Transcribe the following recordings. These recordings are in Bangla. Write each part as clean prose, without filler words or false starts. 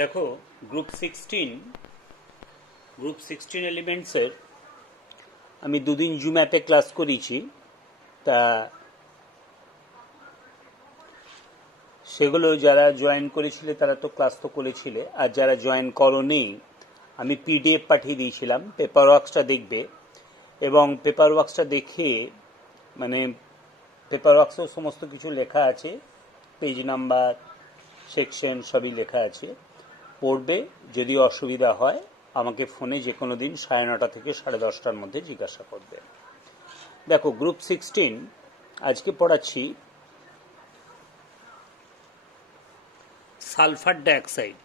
দেখো গ্রুপ 16 এলিমেন্টসের আমি দুদিন জুম অ্যাপে ক্লাস করেছি। তা সেগুলো যারা জয়েন করেছিলে তারা তো ক্লাস তো করেছিলে, আর যারা জয়েন করোনি আমি পিডিএফ পাঠিয়ে দিয়েছিলাম। পেপার ওয়ার্কসটা দেখবে এবং পেপার ওয়ার্কসটা দেখে মানে পেপার ওয়ার্কসেও সমস্ত কিছু লেখা আছে, পেজ নাম্বার, সেকশন সবই লেখা আছে। পড়বে, যদি অসুবিধা হয় আমাকে ফোনে যে কোনো দিন 9:30 থেকে 10:30টার মধ্যে জিজ্ঞাসা করবে। দেখো গ্রুপ 16 আজকে পড়াচ্ছি সালফার ডাইঅক্সাইড।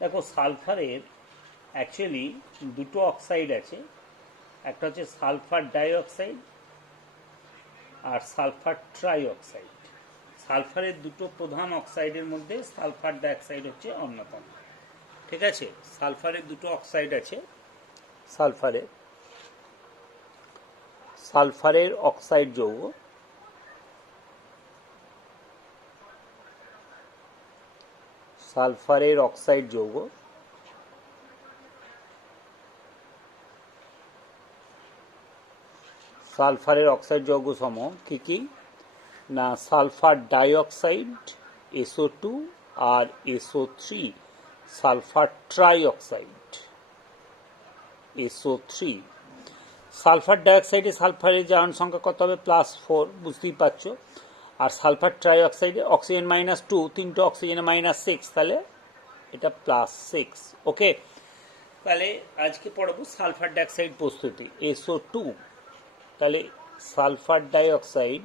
দেখো সালফারের অ্যাকচুয়ালি দুটো অক্সাইড আছে, একটা হচ্ছে সালফার ডাইঅক্সাইড আর সালফার ট্রাইঅক্সাইড। সালফারের দুটো প্রধান অক্সাইডের মধ্যে সালফার ডাইঅক্সাইড হচ্ছে অন্যতম। ঠিক আছে, সালফারের দুটো অক্সাইড আছে। সালফারের অক্সাইড যৌগ সালফারের অক্সাইড যৌগ সালফারের অক্সাইড যৌগ সমূহ কি কি না, সালফার ডাইঅক্সাইড SO2 আর SO3, sulphur trioxide SO3। Sulphur ডাইঅক্সাইডে সালফারের যে আয়ন সংখ্যা কত হবে, +4, বুঝতেই পারছো। আর সালফার ট্রাইঅক্সাইডে অক্সিজেন -2, তিনটে অক্সিজেনে -6, তাহলে এটা +6। ওকে, তাহলে আজকে পড়াবো সালফার ডাইঅক্সাইড প্রস্তুতি। SO2, তাহলে সালফার ডাইঅক্সাইড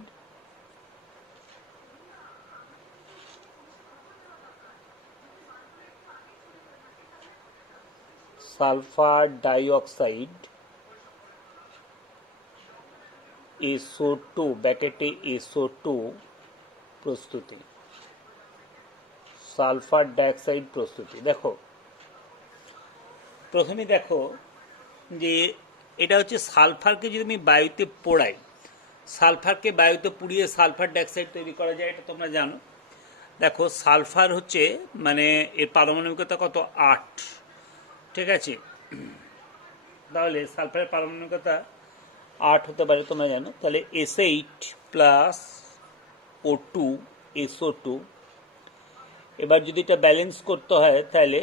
SO2 ব্র্যাকেটে SO2 প্রস্তুতি, সালফার ডাইঅক্সাইড প্রস্তুতি। দেখো প্রথমে দেখো যে এটা হচ্ছে সালফারকে যদি আমি বায়ুতে পোড়াই, সালফারকে বায়ুতে পুড়িয়ে সালফার ডাইঅক্সাইড তৈরি করা যায়, এটা তোমরা জানো। দেখো সালফার হচ্ছে মানে এর পারমাণবিকতা কত, 8। ঠিক আছে, তাহলে সালফারের পারমাণবিকতা 8 হতে পারে, তোমরা জানো। তাহলে S8 + O2 SO2। এবার যদি এটা ব্যালেন্স করতে হয় তাহলে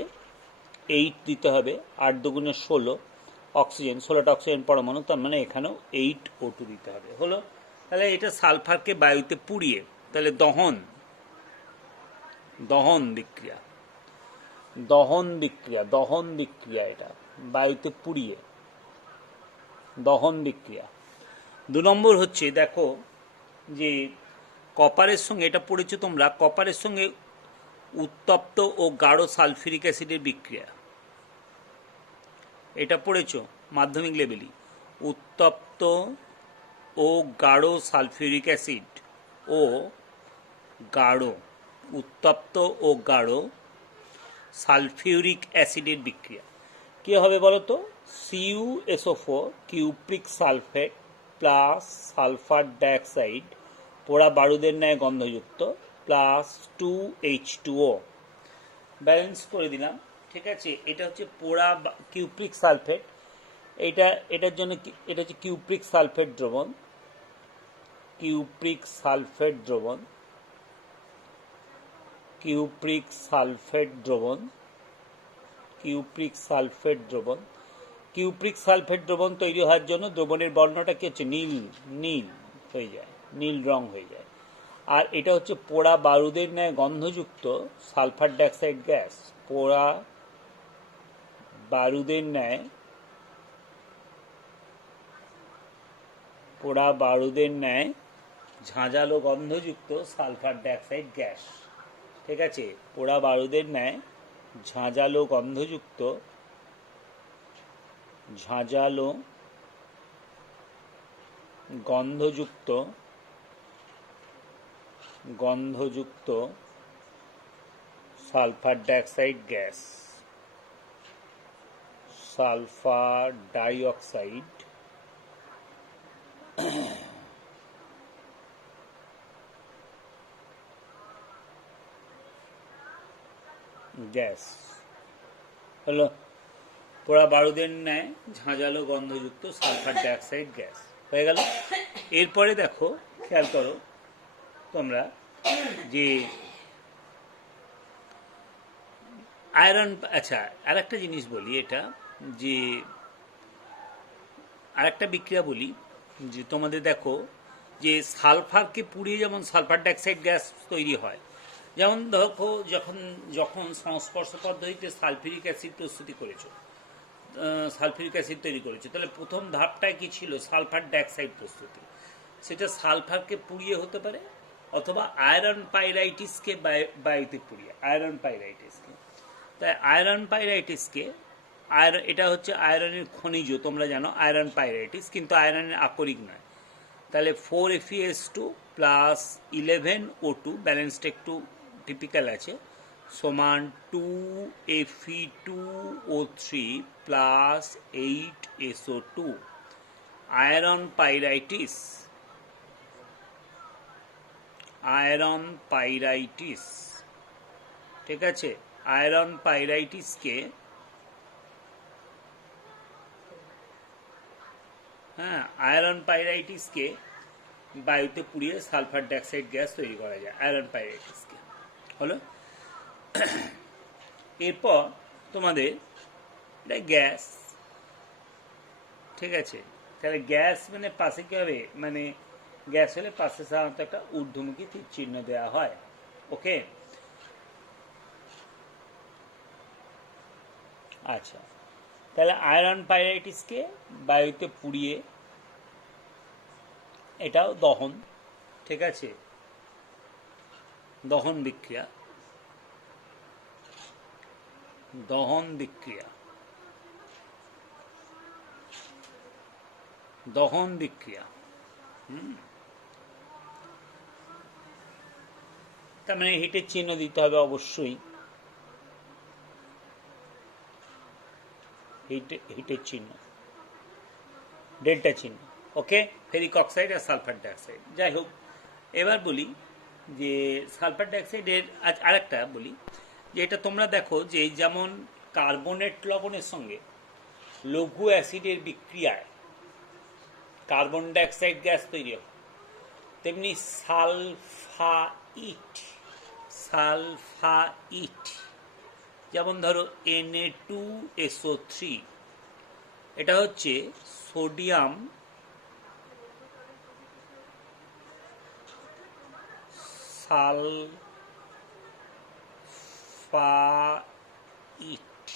8 দিতে হবে, 8 দুগুণে 16 অক্সিজেন, 16টা অক্সিজেন পরমাণু, তার মানে এখানেও 8 O2 দিতে হবে। হলো, তাহলে এটা সালফারকে বায়ুতে পুড়িয়ে, তাহলে দহন বিক্রিয়া এটা বায়ুতে পুড়িয়ে দহন বিক্রিয়া। 2 নম্বর হচ্ছে দেখো যে কপারের সঙ্গে, এটা পড়েছো তোমরা, কপারের সঙ্গে উত্তপ্ত ও গাঢ় সালফিউরিক অ্যাসিডের বিক্রিয়া, এটা পড়েছো মাধ্যমিক লেভেলই। উত্তপ্ত ও গাঢ় সালফিউরিক অ্যাসিড ও সালফিউরিক অ্যাসিডের বিক্রিয়া কী হবে বলো তো? CuSO4 cupric sulphate plus sulphur dioxide পোড়া বারুদের ন্যায় গন্ধযুক্ত প্লাস 2H2O, ব্যালেন্স করে দিলাম। ঠিক আছে, এটা হচ্ছে পোড়া কিউপ্রিক সালফেট, এটার জন্য এটা হচ্ছে কিউপ্রিক সালফেট দ্রবণ, কিউপ্রিক সালফেট দ্রবণ তৈরি হওয়ার জন্য দ্রবণের বর্ণটা কি হচ্ছে, নীল হয়ে যায়, নীল রং হয়ে যায়। আর এটা হচ্ছে পোড়া বারুদের ন্যায় গন্ধযুক্ত সালফার ডাইঅক্সাইড গ্যাস, পোড়া বারুদের ন্যায় ঝাঁঝালো গন্ধযুক্ত সালফার ডাইঅক্সাইড গ্যাস। ঠিক আছে, পোড়া বারুদের ন্যায় ঝাঁঝালো গন্ধযুক্ত sulphur dioxide gas, sulphur dioxide gas হলো পোড়া বারুদের ন্যায় ঝাঁঝালো গন্ধযুক্ত সালফার ডাইঅক্সাইড গ্যাস হয়ে গেল। এরপরে দেখো, খেয়াল করো তোমরা যে আয়রন, আচ্ছা আর একটা জিনিস বলি, এটা যে আর একটা বিক্রিয়া বলি, যে তোমাদের দেখো যে সালফারকে পুড়িয়ে যেমন সালফার ডাইঅক্সাইড গ্যাস তৈরি হয়, যেমন দেখো যখন যখন সংস্পর্শ পদ্ধতিতে সালফিউরিক অ্যাসিড প্রস্তুতি করেছো, সালফিউরিক অ্যাসিড তৈরি করেছো, তাহলে প্রথম ধাপটায় কি ছিল? সালফার ডাইঅক্সাইড প্রস্তুতি। সেটা সালফারকে পুড়িয়ে হতে পারে অথবা আয়রন পাইরাইটিসকে বায়ুতে পুড়িয়ে, আয়রন পাইরাইটিসকে। তাই আয়রন পাইরাইটিসকে, আয়রন এটা হচ্ছে আয়রনের খনিজ, তোমরা জানো আয়রন পাইরাইটিস, কিন্তু আয়রনের আকরিক নয়। তাহলে 4Fe2 প্লাস 11O2, ব্যালেন্সটা একটু টিপিক্যাল আছে, সমান 2Fe2O3 plus 8SO2। Iron pyrites, iron pyrites, ঠিক আছে, আয়রন পাইরাইটিসকে, হ্যাঁ আয়রন পাইরাইটিসকে বায়ুতে পুড়িয়ে সালফার ডাইঅক্সাইড গ্যাস তৈরি করা যায়, আয়রন পাইরাইটিসকে হলো। এরপর তোমাদের এটা গ্যাস, ঠিক আছে, তাহলে গ্যাস মানে পাশে কি হবে, মানে গ্যাস হলে পাশে সাধারণত একটা ঊর্ধ্বমুখী তীর চিহ্ন দেওয়া হয়। ওকে, আচ্ছা, তাহলে আয়রন পাইরাইটিসকে বায়ুতে পুড়িয়ে, এটাও দহন, ঠিক আছে, দহন বিক্রিয়া, দহন বিক্রিয়া, দহন বিক্রিয়া। তার মানে হিটের চিহ্ন দিতে হবে অবশ্যই, হিটের চিহ্ন, ডেল্টা চিহ্ন। ওকে, ফেরিক অক্সাইড আর সালফার ডাইঅক্সাইড। যাই হোক, এবার বলি যে সালফার ডাইঅক্সাইডের আরেকটা বলি, যে এটা তোমরা দেখো যে যেমন কার্বনেট লবণের সঙ্গে লঘু অ্যাসিডের বিক্রিয়ায় কার্বন ডাইঅক্সাইড গ্যাস তৈরি হয়, তেমনি সালফাইট, সালফাইট, যেমন ধরো Na2SO3, এটা হচ্ছে sodium sulphite,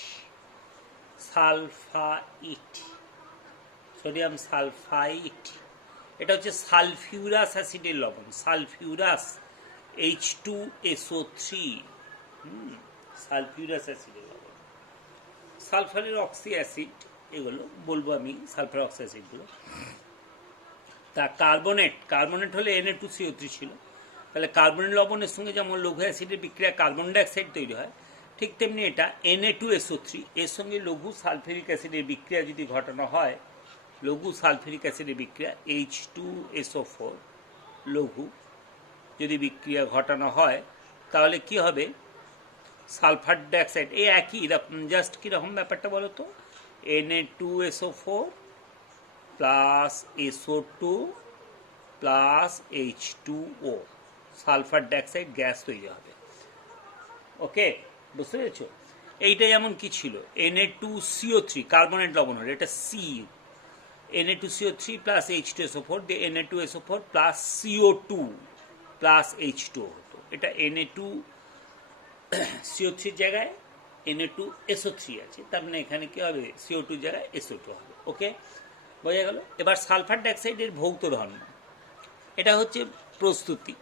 sulphite, sodium sulphite, এটা হচ্ছে সালফিউরাস অ্যাসিডের লবণ, সালফিউরাস H2SO3, সালফিউরাস অ্যাসিডের লবণ। সালফারের অক্সি অ্যাসিড, এগুলো বলবো আমি, সালফার অক্সি অ্যাসিডগুলো। তা কার্বনেট, কার্বনেট হলে Na2CO3 ছিল, তাহলে কার্বনেট লবণের সঙ্গে যেমন লঘু অ্যাসিডের বিক্রিয়া কার্বন ডাইঅক্সাইড তৈরি হয়, ঠিক তেমনি এটা Na2SO3, এর সঙ্গে লঘু সালফিউরিক অ্যাসিডের বিক্রিয়া যদি ঘটানো হয়, লঘু সালফিউরিক অ্যাসিডের বিক্রিয়া H2SO4 লঘু যদি বিক্রিয়া ঘটানো হয়, তাহলে কি হবে? সালফার ডাইঅক্সাইড, এই একই রকম, জাস্ট কীরকম ব্যাপারটা বলো তো, Na2SO4 plus SO2 plus H2O, sulphur dioxide gas তৈরি হবে। ওকে, বুঝতে পেরেছো? এইটা যেমন কি ছিল, Na2CO3, কার্বনেট লবণ হলো, এটা Cu, Na2CO3 প্লাস H2SO4 দিয়ে Na2SO4 plus CO2 plus H2O হতো, এটা Na2CO3 জায়গায় Na2SO3 আছে, তার মানে এখানে কি হবে, CO2 জায়গায় SO2 হবে। ওকে, বোঝা গেল? এবার সালফার ডাইঅক্সাইডের ভৌত ধর্ম, এটা হচ্ছে প্রস্তুতি।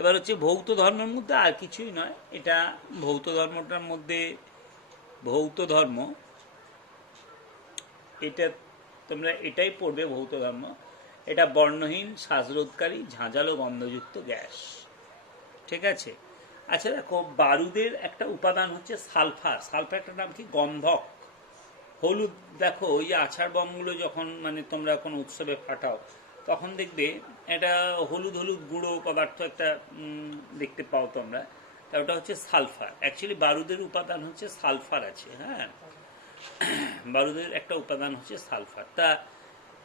এবার হচ্ছে ভৌত ধর্মের মধ্যে আর কিছুই নয়, এটা ভৌত ধর্মটার মধ্যে, ভৌত ধর্ম এটা তোমরা এটাই পড়বে, ভৌত ধর্ম, এটা বর্ণহীন শ্বাসরোধকারী ঝাঁঝালো গন্ধযুক্ত গ্যাস, ঠিক আছে। আচ্ছা দেখো, বারুদের একটা উপাদান হচ্ছে সালফার, সালফার একটা নাম কি, গন্ধক। হলুদ, দেখো ওই যে আছাড় বমগুলো যখন মানে তোমরা কোনো উৎসবে ফাটাও, তখন দেখবে এটা হলুদ হলুদ গুঁড়ো পদার্থ একটা দেখতে পাও তোমরা, ওটা হচ্ছে সালফার। অ্যাকচুয়ালি বারুদের উপাদান হচ্ছে সালফার আছে, হ্যাঁ, বারুদের একটা উপাদান হচ্ছে সালফার। তা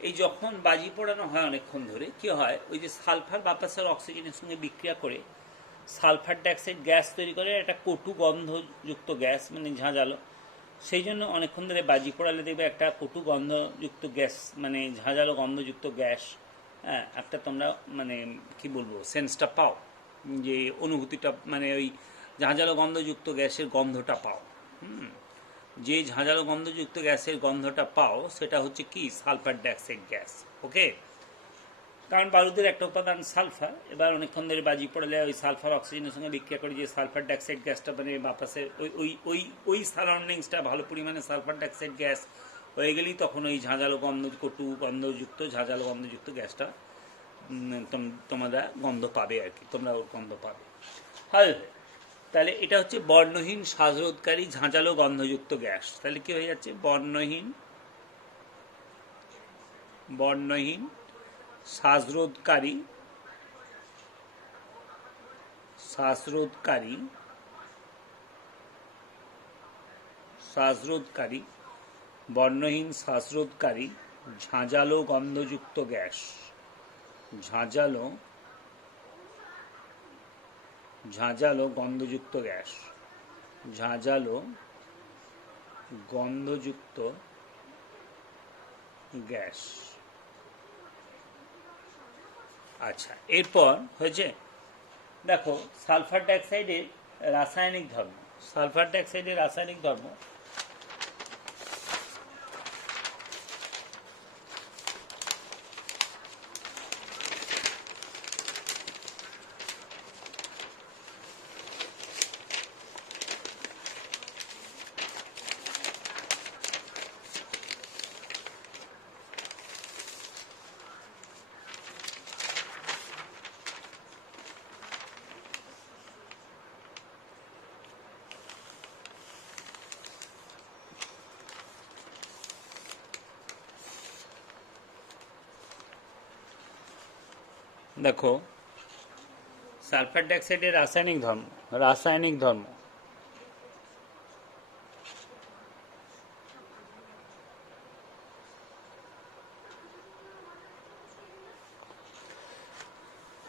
এই যখন বাজি পোড়ানো হয় অনেকক্ষণ ধরে কী হয়, ওই যে সালফার বাতাসের অক্সিজেনের সঙ্গে বিক্রিয়া করে সালফার ডাইঅক্সাইড গ্যাস তৈরি করে, একটা কটু গন্ধযুক্ত গ্যাস, মানে ঝাঁঝালো। সেই জন্য অনেকক্ষণ ধরে বাজি পোড়ালে দেখবে একটা কটু গন্ধযুক্ত গ্যাস, মানে ঝাঁঝালো গন্ধযুক্ত গ্যাস, হ্যাঁ, একটা তোমরা মানে কি বলবো সেন্সটা পাও, যে অনুভূতিটা, মানে ওই ঝাঁঝালো গন্ধযুক্ত গ্যাসের গন্ধটা পাও। যে ঝাঁঝালো গন্ধযুক্ত গ্যাসের গন্ধটা পাও সেটা হচ্ছে কি সালফার ডাইঅক্সাইড গ্যাস। ওকে, কারণ বারুদের একটা উপাদান সালফার। এবার অনেকক্ষণ ধরে বাজি পড়লে ওই সালফার অক্সিজেনের সঙ্গে বিক্রিয়া করে যে সালফার ডাইঅক্সাইড গ্যাসটা, মানে বাতাসে ওই ওই ওই সারাউন্ডিংসটা ভালো পরিমাণে সালফার ডাইঅক্সাইড গ্যাস হয়ে গেলেই তখন ওই ঝাঁঝালো গন্ধ, কটু গন্ধযুক্ত ঝাঁঝালো গন্ধযুক্ত গ্যাসটা তোমরা গন্ধ পাবে আর কি, তোমরা ওর গন্ধ পাবে। হয়, তাহলে এটা হচ্ছে বর্ণহীন শ্বাসরোধকারী ঝাঁঝালো গন্ধযুক্ত গ্যাস। তাহলে কি হয়ে যাচ্ছে, বর্ণহীন শ্বাসরোধকারী বর্ণহীন শ্বাসরোধকারী ঝাঁঝালো গন্ধযুক্ত গ্যাস। ঝাঁঝালো গন্ধযুক্ত গ্যাস। আচ্ছা, এরপর হয়েছে, দেখো সালফার ডাইঅক্সাইডের রাসায়নিক ধর্ম। দেখো সালফার ডাইঅক্সাইডের রাসায়নিক ধর্ম।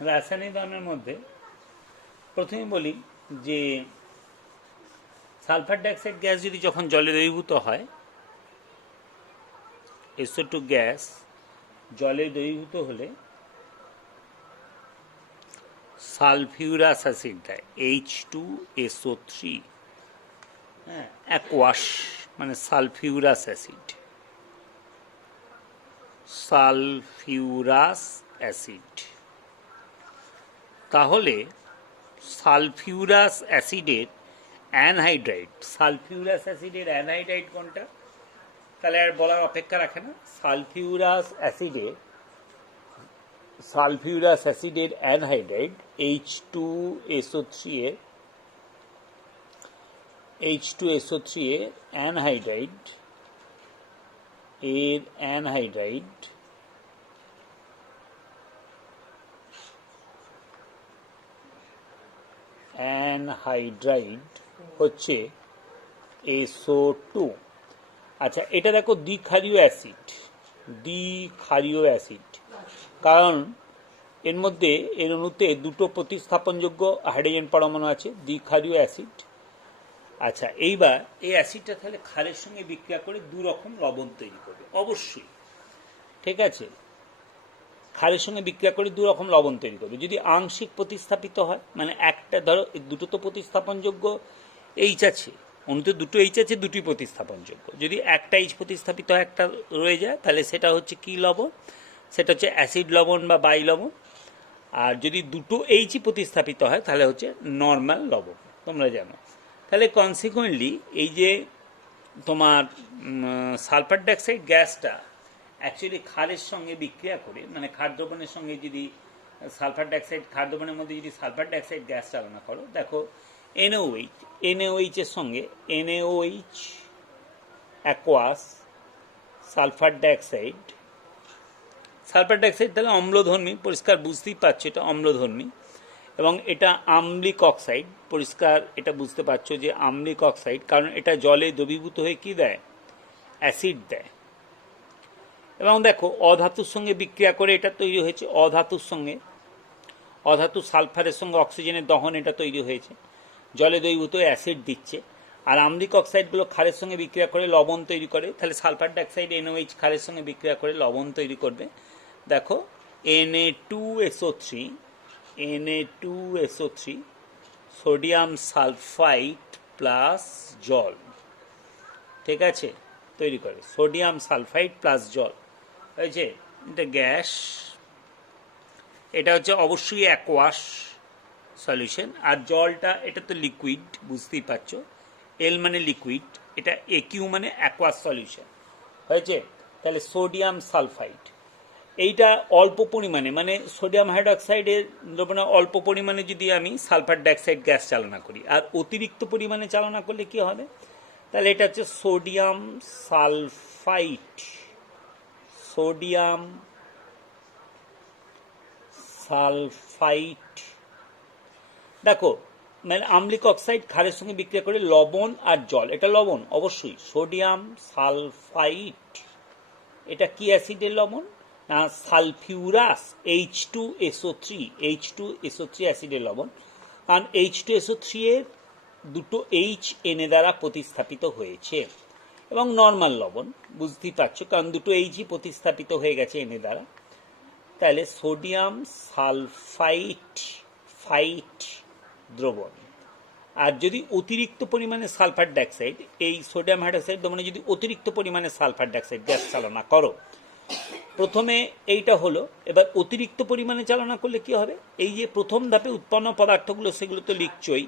রাসায়নিক ধর্মের মধ্যে প্রথমে বলি যে সালফার ডাইঅক্সাইড গ্যাস যদি যখন জলে দ্রবীভূত হয়, SO2 গ্যাস জলে দ্রবীভূত হলে সালফিউরাস অ্যাসিড দেয়, H2SO3, হ্যাঁ, অ্যাকোয়াস, মানে সালফিউরাস অ্যাসিড। তাহলে সালফিউরাস অ্যাসিডের অ্যানহাইড্রাইড কোনটা, তাহলে আর বলার অপেক্ষা রাখে না। সালফিউরাস অ্যাসিডের অ্যানহাইড্রাইড H2SO3 এর অ্যানহাইড্রাইড হচ্ছে SO2। আচ্ছা, এটা দেখো দ্বিক্ষারীয় অ্যাসিড, কারণ এর মধ্যে এর অণুতে দুটো প্রতিস্থাপনযোগ্য হাইড্রোজেন পরমাণু আছে, দ্বিক্ষারীয় অ্যাসিড। আচ্ছা, এইবার এই অ্যাসিডটা তাহলে ক্ষারের সঙ্গে বিক্রিয়া করে দু রকম লবণ তৈরি করবে, অবশ্যই, ঠিক আছে, ক্ষারের সঙ্গে বিক্রিয়া করে দু রকম লবণ তৈরি করবে। যদি আংশিক প্রতিস্থাপিত হয়, মানে একটা ধরো দুটো তো প্রতিস্থাপনযোগ্য এইচ আছে, অণুতে দুটো এইচ আছে, দুটি প্রতিস্থাপনযোগ্য। যদি একটা এইচ প্রতিস্থাপিত হয়, একটা রয়ে যায়, তাহলে সেটা হচ্ছে কি লবণ, সেটা হচ্ছে অ্যাসিড লবণ বা বাই লবণ। আর যদি দুটো এইচই প্রতিস্থাপিত হয় তাহলে হচ্ছে নর্মাল লবণ, তোমরা জানো। তাহলে কনসিকুয়েন্টলি এই যে তোমার সালফার ডাইঅক্সাইড গ্যাসটা অ্যাকচুয়ালি ক্ষারের সঙ্গে বিক্রিয়া করে, মানে ক্ষার দ্রবণের সঙ্গে যদি ক্ষার দ্রবণের মধ্যে যদি সালফার ডাইঅক্সাইড গ্যাস চালনা করো, দেখো NaOH এর সঙ্গে NaOH অ্যাকোয়াস সালফার ডাইঅক্সাইড তাহলে অম্লধর্মী, পরিষ্কার বুঝতেই পারছো এটা অম্লধর্মী। এবং এটা আম্লিক অক্সাইড, পরিষ্কার এটা বুঝতে পারছো যে আম্লিক অক্সাইড, কারণ এটা জলে দ্রবীভূত হয়ে কি দেয়, অ্যাসিড দেয়। এবং দেখো অধাতুর সঙ্গে বিক্রিয়া করে এটা তৈরি হয়েছে, অধাতুর সঙ্গে, অধাতু সালফারের সঙ্গে অক্সিজেনের দহন এটা তৈরি হয়েছে, জলে দ্রবীভূত অ্যাসিড দিচ্ছে। আর আম্লিক অক্সাইডগুলো ক্ষারের সঙ্গে বিক্রিয়া করে লবণ তৈরি করে, তাহলে সালফার ডাইঅক্সাইড NOH ক্ষারের সঙ্গে বিক্রিয়া করে লবণ তৈরি করবে। দেখো Na2SO3, Na2SO3 sodium sulphide plus জল, ঠিক আছে, তৈরি করে সোডিয়াম সালফাইড প্লাস জল হয়েছে। এটা গ্যাস, এটা হচ্ছে অবশ্যই অ্যাকোয়াস সলিউশন। আর জলটা এটা তো লিকুইড, বুঝতেই পারছো, এল মানে লিকুইড, এটা AQ মানে অ্যাকোয়াস সলিউশন হয়েছে। তাহলে সোডিয়াম সালফাইড, এইটা অল্প পরিমাণে, মানে সোডিয়াম হাইড্রোক্সাইডের দ্রবণে অল্প পরিমাণে যদি আমি সালফার ডাইঅক্সাইড গ্যাস চালনা করি, আর অতিরিক্ত পরিমাণে চালনা করলে কি হবে, তাহলে এটা হচ্ছে সোডিয়াম সালফাইড, সোডিয়াম সালফাইড। দেখো মানে আম্লিক অক্সাইড ক্ষারের সঙ্গে বিক্রিয়া করে লবণ আর জল, এটা লবণ অবশ্যই, সোডিয়াম সালফাইড, এটা কি অ্যাসিডের লবণ না, সালফিউরাস H2SO3, H2SO3 অ্যাসিডের লবণ, কারণ H2SO3 এর দুটো H Na দ্বারা প্রতিস্থাপিত হয়েছে, এবং নর্মাল লবণ বুঝতেই পারছো, কারণ দুটো Hই প্রতিস্থাপিত হয়ে গেছে Na দ্বারা। তাহলে সোডিয়াম সালফাইড ফাইট দ্রবণ। আর যদি অতিরিক্ত পরিমাণে সালফার ডাইঅক্সাইড, এই সোডিয়াম হাইড্রোক্সাইড দ্রবণে যদি অতিরিক্ত পরিমাণে সালফার ডাইঅক্সাইড গ্যাস চালনা করো, প্রথমে এইটা হলো, এবার অতিরিক্ত পরিমাণে চালনা করলে কি হবে, এই যে প্রথম ধাপে উৎপন্ন পদার্থগুলো সেগুলো তো লিখছই,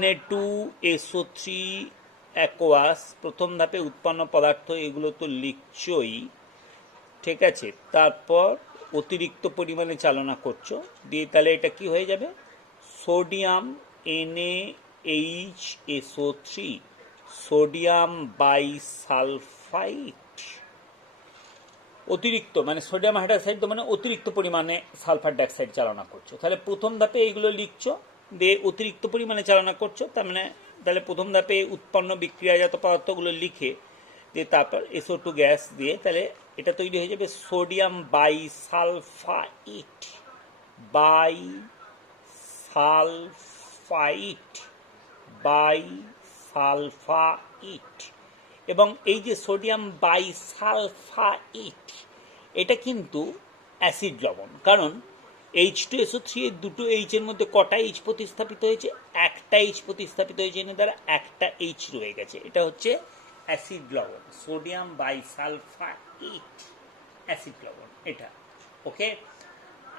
Na2SO3 অ্যাকোয়াস, প্রথম ধাপে উৎপন্ন পদার্থ এগুলো তো লিখছই, ঠিক আছে। তারপর অতিরিক্ত পরিমাণে চালনা করছো, দিয়ে তাহলে এটা কি হয়ে যাবে, সোডিয়াম NaHSO3, সোডিয়াম বাইসালফাইড। অতিরিক্ত মানে সোডিয়াম হাইড্রোক্সাইড মানে অতিরিক্ত পরিমাণে সালফার ডাইঅক্সাইড চালনা করছো, তাহলে প্রথম ধাপে এইগুলো লিখছো, দিয়ে অতিরিক্ত পরিমাণে চালনা করছো, তার মানে তাহলে প্রথম ধাপে উৎপন্ন বিক্রিয়াজাত পদার্থগুলো লিখে দিয়ে তারপর SO2 গ্যাস দিয়ে, তাহলে এটা তৈরি হয়ে যাবে সোডিয়াম বাইসালফাইড, বাইসালফাইড, বাইসালফাইড। এবং এই যে সোডিয়াম বাইসালফাইড এটা কিন্তু অ্যাসিড লবণ, কারণ H2SO3 এর দুটো H এর মধ্যে কটা H প্রতিস্থাপিত হয়েছে, একটা H প্রতিস্থাপিত হয়েছে, এর দ্বারা একটা H রয়ে গেছে, এটা হচ্ছে অ্যাসিড লবণ, সোডিয়াম বাইসালফাইড অ্যাসিড লবণ এটা, ওকে।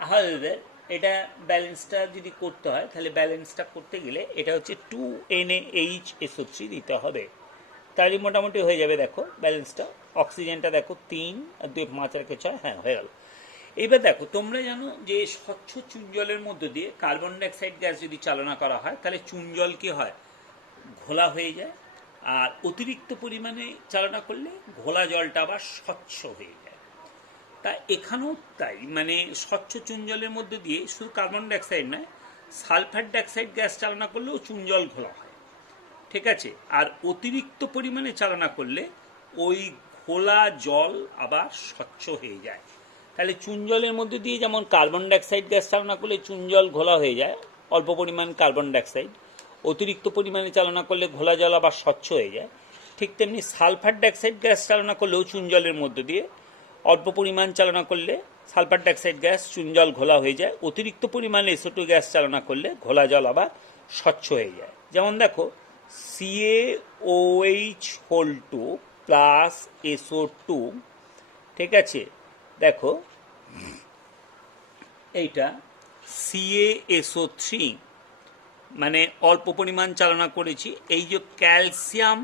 হাউএভার এটা ব্যালেন্সটা যদি করতে হয়, তাহলে ব্যালেন্সটা করতে গেলে এটা হচ্ছে 2NaHSO3 দিতে হবে, তাহলে মোটামুটি হয়ে যাবে। দেখো ব্যালেন্সটা, অক্সিজেনটা দেখো 3 আর 2 5 আর 6, হ্যাঁ হয়ে গেল। এবার দেখো তোমরা জানো যে স্বচ্ছ চুন জলের মধ্য দিয়ে কার্বন ডাইঅক্সাইড গ্যাস যদি চালনা করা হয়, তাহলে চুন জল কি হয়, ঘোলা হয়ে যায়, আর অতিরিক্ত পরিমাণে চালনা করলে ঘোলা জলটা আবার স্বচ্ছ হয়ে যায়। তা এখানেও তাই, মানে স্বচ্ছ চুন জলের মধ্যে দিয়ে শুধু কার্বন ডাইঅক্সাইড নয়, সালফার ডাইঅক্সাইড গ্যাস চালনা করলেও চুন জল ঘোলা হয়, ঠিক আছে। আর অতিরিক্ত পরিমাণে চালনা করলে ওই ঘোলা জল আবার স্বচ্ছ হয়ে যায়। তাহলে চুন জলের মধ্যে দিয়ে যেমন কার্বন ডাইঅক্সাইড গ্যাস চালনা করলে চুন জল ঘোলা হয়ে যায়, অল্প পরিমাণ কার্বন ডাইঅক্সাইড, অতিরিক্ত পরিমাণে চালনা করলে ঘোলা জল আবার স্বচ্ছ হয়ে যায়, ঠিক তেমনি সালফার ডাইঅক্সাইড গ্যাস চালনা করলেও চুন জলের মধ্য দিয়ে অল্প পরিমাণ চালনা করলে সালফার ডাইঅক্সাইড গ্যাস চুন জল ঘোলা হয়ে যায়, অতিরিক্ত পরিমাণে SO2 গ্যাস চালনা করলে ঘোলা জল আবার স্বচ্ছ হয়ে যায়। যেমন দেখো CaOH2 প্লাস SO2, ঠিক আছে, দেখো এইটা CaSO3, মানে অল্প পরিমাণ চালনা করেছি, এই যে ক্যালসিয়াম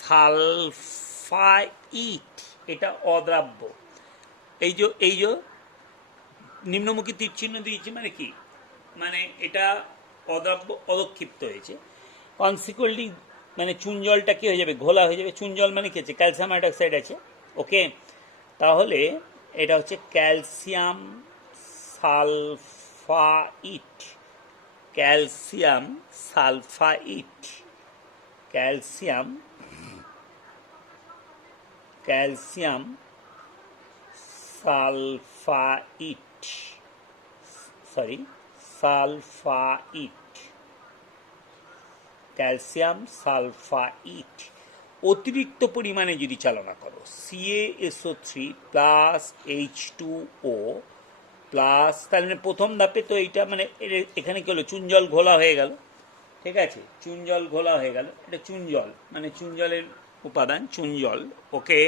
সালফাইড এটা অদ্রাব্য, এই যে নিম্নমুখী তীর চিহ্ন দিয়েছি, মানে কি, মানে এটা অদ্রাব্য, অদক্ষিপ্ত হয়েছে, কনসিকুয়েন্টলি মানে চুন জলটা কি হয়ে যাবে, ঘোলা হয়ে যাবে। চুন জল মানে কি আছে, ক্যালসিয়াম হাইড্রোক্সাইড আছে, ওকে। তাহলে এটা হচ্ছে calcium sulphide sulphite, calcium sulphite, calcium calcium sulphite, sulphite, calcium sulphite অতিরিক্ত পরিমাণে যদি চালনা করো, CaSO3 প্লাস H2O প্লাস, তার মানে প্রথম ধাপে তো এইটা মানে এখানে কি হলো, চুন জল ঘোলা হয়ে গেল, ঠিক আছে, চুন জল ঘোলা হয়ে গেল, এটা চুন জল মানে চুন জলের উপাদান চুন জল, ওকে,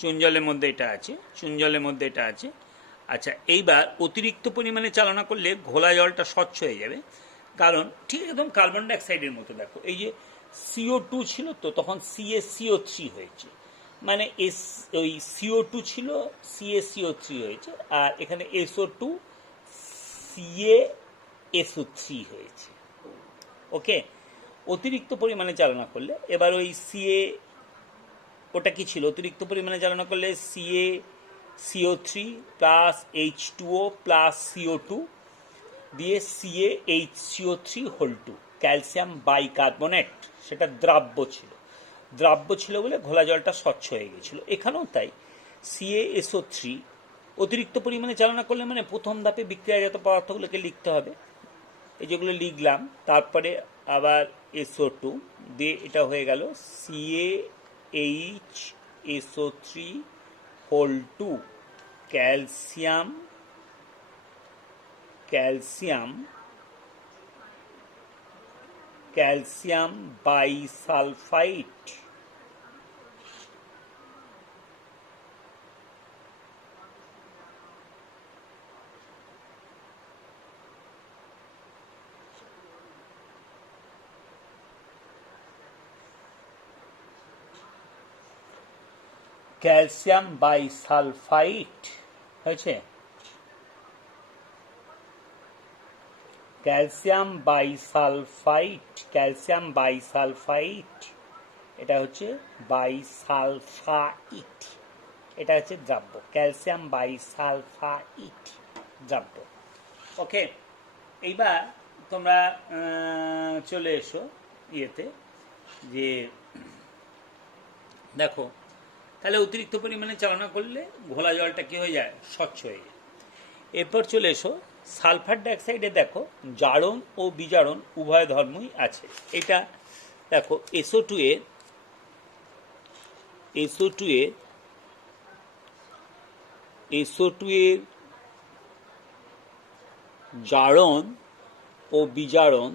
চুন জলের মধ্যে এটা আছে, চুন জলের মধ্যে এটা আছে। আচ্ছা, এইবার অতিরিক্ত পরিমাণে চালনা করলে ঘোলা জলটা স্বচ্ছ হয়ে যাবে, কারণ ঠিক একদম কার্বন ডাইঅক্সাইডের মতো। দেখো এই যে CO2 ছিল তো, তখন CaCO3 হয়েছে, মানে ওই CO2 ছিল CaCO3 হয়েছে, আর এখানে SO2 CaSO3 হয়েছে, ওকে। অতিরিক্ত পরিমাণে চালনা করলে এবার ওই ওটা কি ছিল, অতিরিক্ত পরিমাণে চালনা করলে CaCO3 plus H2O plus CO2 দিয়ে CaHCO3 হোল 2, ক্যালসিয়াম বাইকার্বনেট, সেটা দ্রাব্য ছিল বলে ঘোলা জলটা স্বচ্ছ হয়ে গেছিল। এখানেও তাই, CaSO3 অতিরিক্ত পরিমাণে চালনা করলে মানে প্রথম ধাপে বিক্রিয়াজাত পদার্থগুলোকে লিখতে হবে, এই যেগুলো লিখলাম, তারপরে আবার SO2 দিয়ে এটা হয়ে গেল CaHSO3 হোল 2, ক্যালসিয়াম বাইসালফাইট, ক্যালসিয়াম বাইসালফাইট হয়েছে, ক্যালসিয়াম বাইসালফাইট, এটা হচ্ছে বাইসালফাইট, এটা হচ্ছে দ্রাব্য, ক্যালসিয়াম বাইসালফাইট দ্রাব্য, ওকে। এইবার তোমরা চলে এসো ইয়েতে, যে দেখো তাহলে অতিরিক্ত পরিমাণে চালনা করলে ঘোলা জলটা কি হয়ে যায়, স্বচ্ছ হয়ে যায়। এরপর চলে এসো সালফার ডাইঅক্সাইডে, দেখো জারণ ও বিজারণ উভয় ধর্মই আছে। এটা দেখো SO2 এর জারণ ও বিজারণ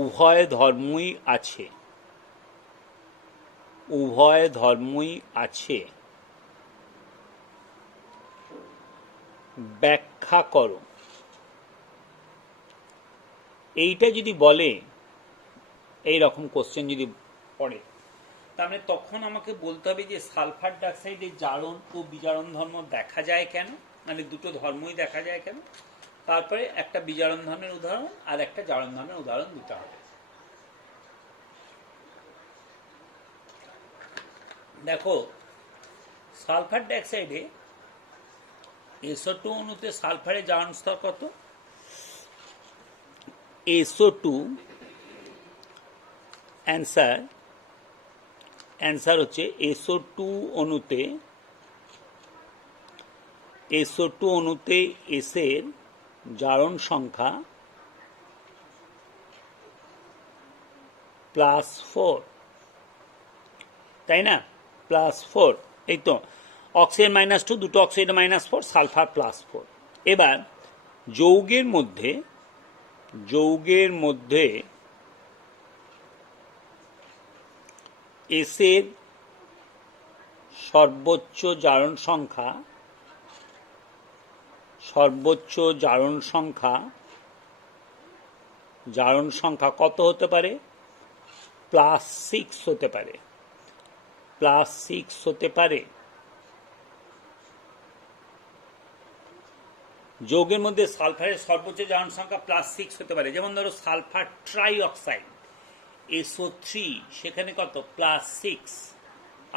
উভয় ধর্মই আছে, ব্যাখ্যা করো। এইটা যদি বলে, এই রকম কোশ্চেন যদি পড়ে, তাহলে তখন আমাকে বলতে হবে যে সালফার ডাইঅক্সাইডের জারণ ও বিজারণ ধর্ম দেখা যায় কেন, মানে দুটো ধর্মই দেখা যায় কেন, তারপরে একটা বিজারণ ধর্মের উদাহরণ আর একটা জারণ ধর্মের উদাহরণ দিতে হবে। দেখো সালফার ডাইঅক্সাইডে SO2 অণুতে সালফারের জারণ স্তর কত, SO2 অ্যান্সার হচ্ছে SO2 অণুতে S এর জারণ সংখ্যা +4, তাই না, +4, এই তো অক্সিজেন -2, দুটো অক্সিজেন -4, সালফার +4। এবার যৌগের মধ্যে S এর সর্বোচ্চ জারণ সংখ্যা কত হতে পারে, +6 হতে পারে, যৌগের মধ্যে সালফারের সর্বোচ্চ জারণ সংখ্যা +6 হতে পারে। যেমন ধরো সালফার ট্রাইঅক্সাইড, SO3 সেখানে কত +6,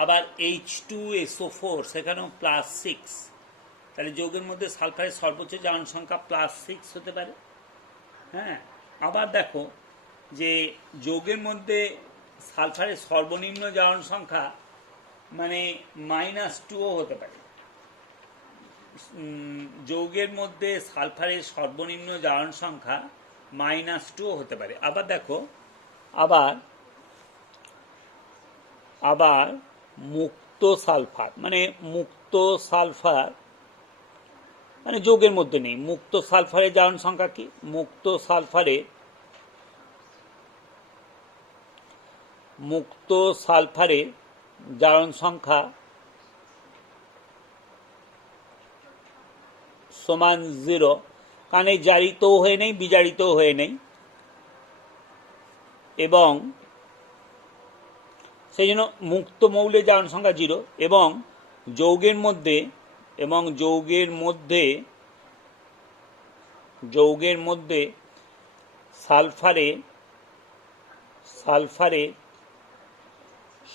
আবার H2SO4 সেখানেও +6, তাহলে যৌগের মধ্যে সালফারের সর্বোচ্চ জারণ সংখ্যা +6 হতে পারে। হ্যাঁ, আবার দেখো যে যৌগের মধ্যে সালফারের সর্বনিম্ন জারণ সংখ্যা মানে -2ও হতে পারে। যৌগের মধ্যে সালফারের সর্বনিম্ন জারণ সংখ্যা -2ও হতে পারে। আবার দেখো আবার মুক্ত সালফার মানে যৌগের মধ্যে নেই, মুক্ত সালফারের জারণ সংখ্যা কি? মুক্ত সালফারের জারণ সংখ্যা সমান 0, কারণ এই জারিতও হয়ে নেই বিজারিতও হয়ে নেই, এবং সেই জন্য মুক্ত মৌলের জারণ সংখ্যা 0, এবং যৌগের মধ্যে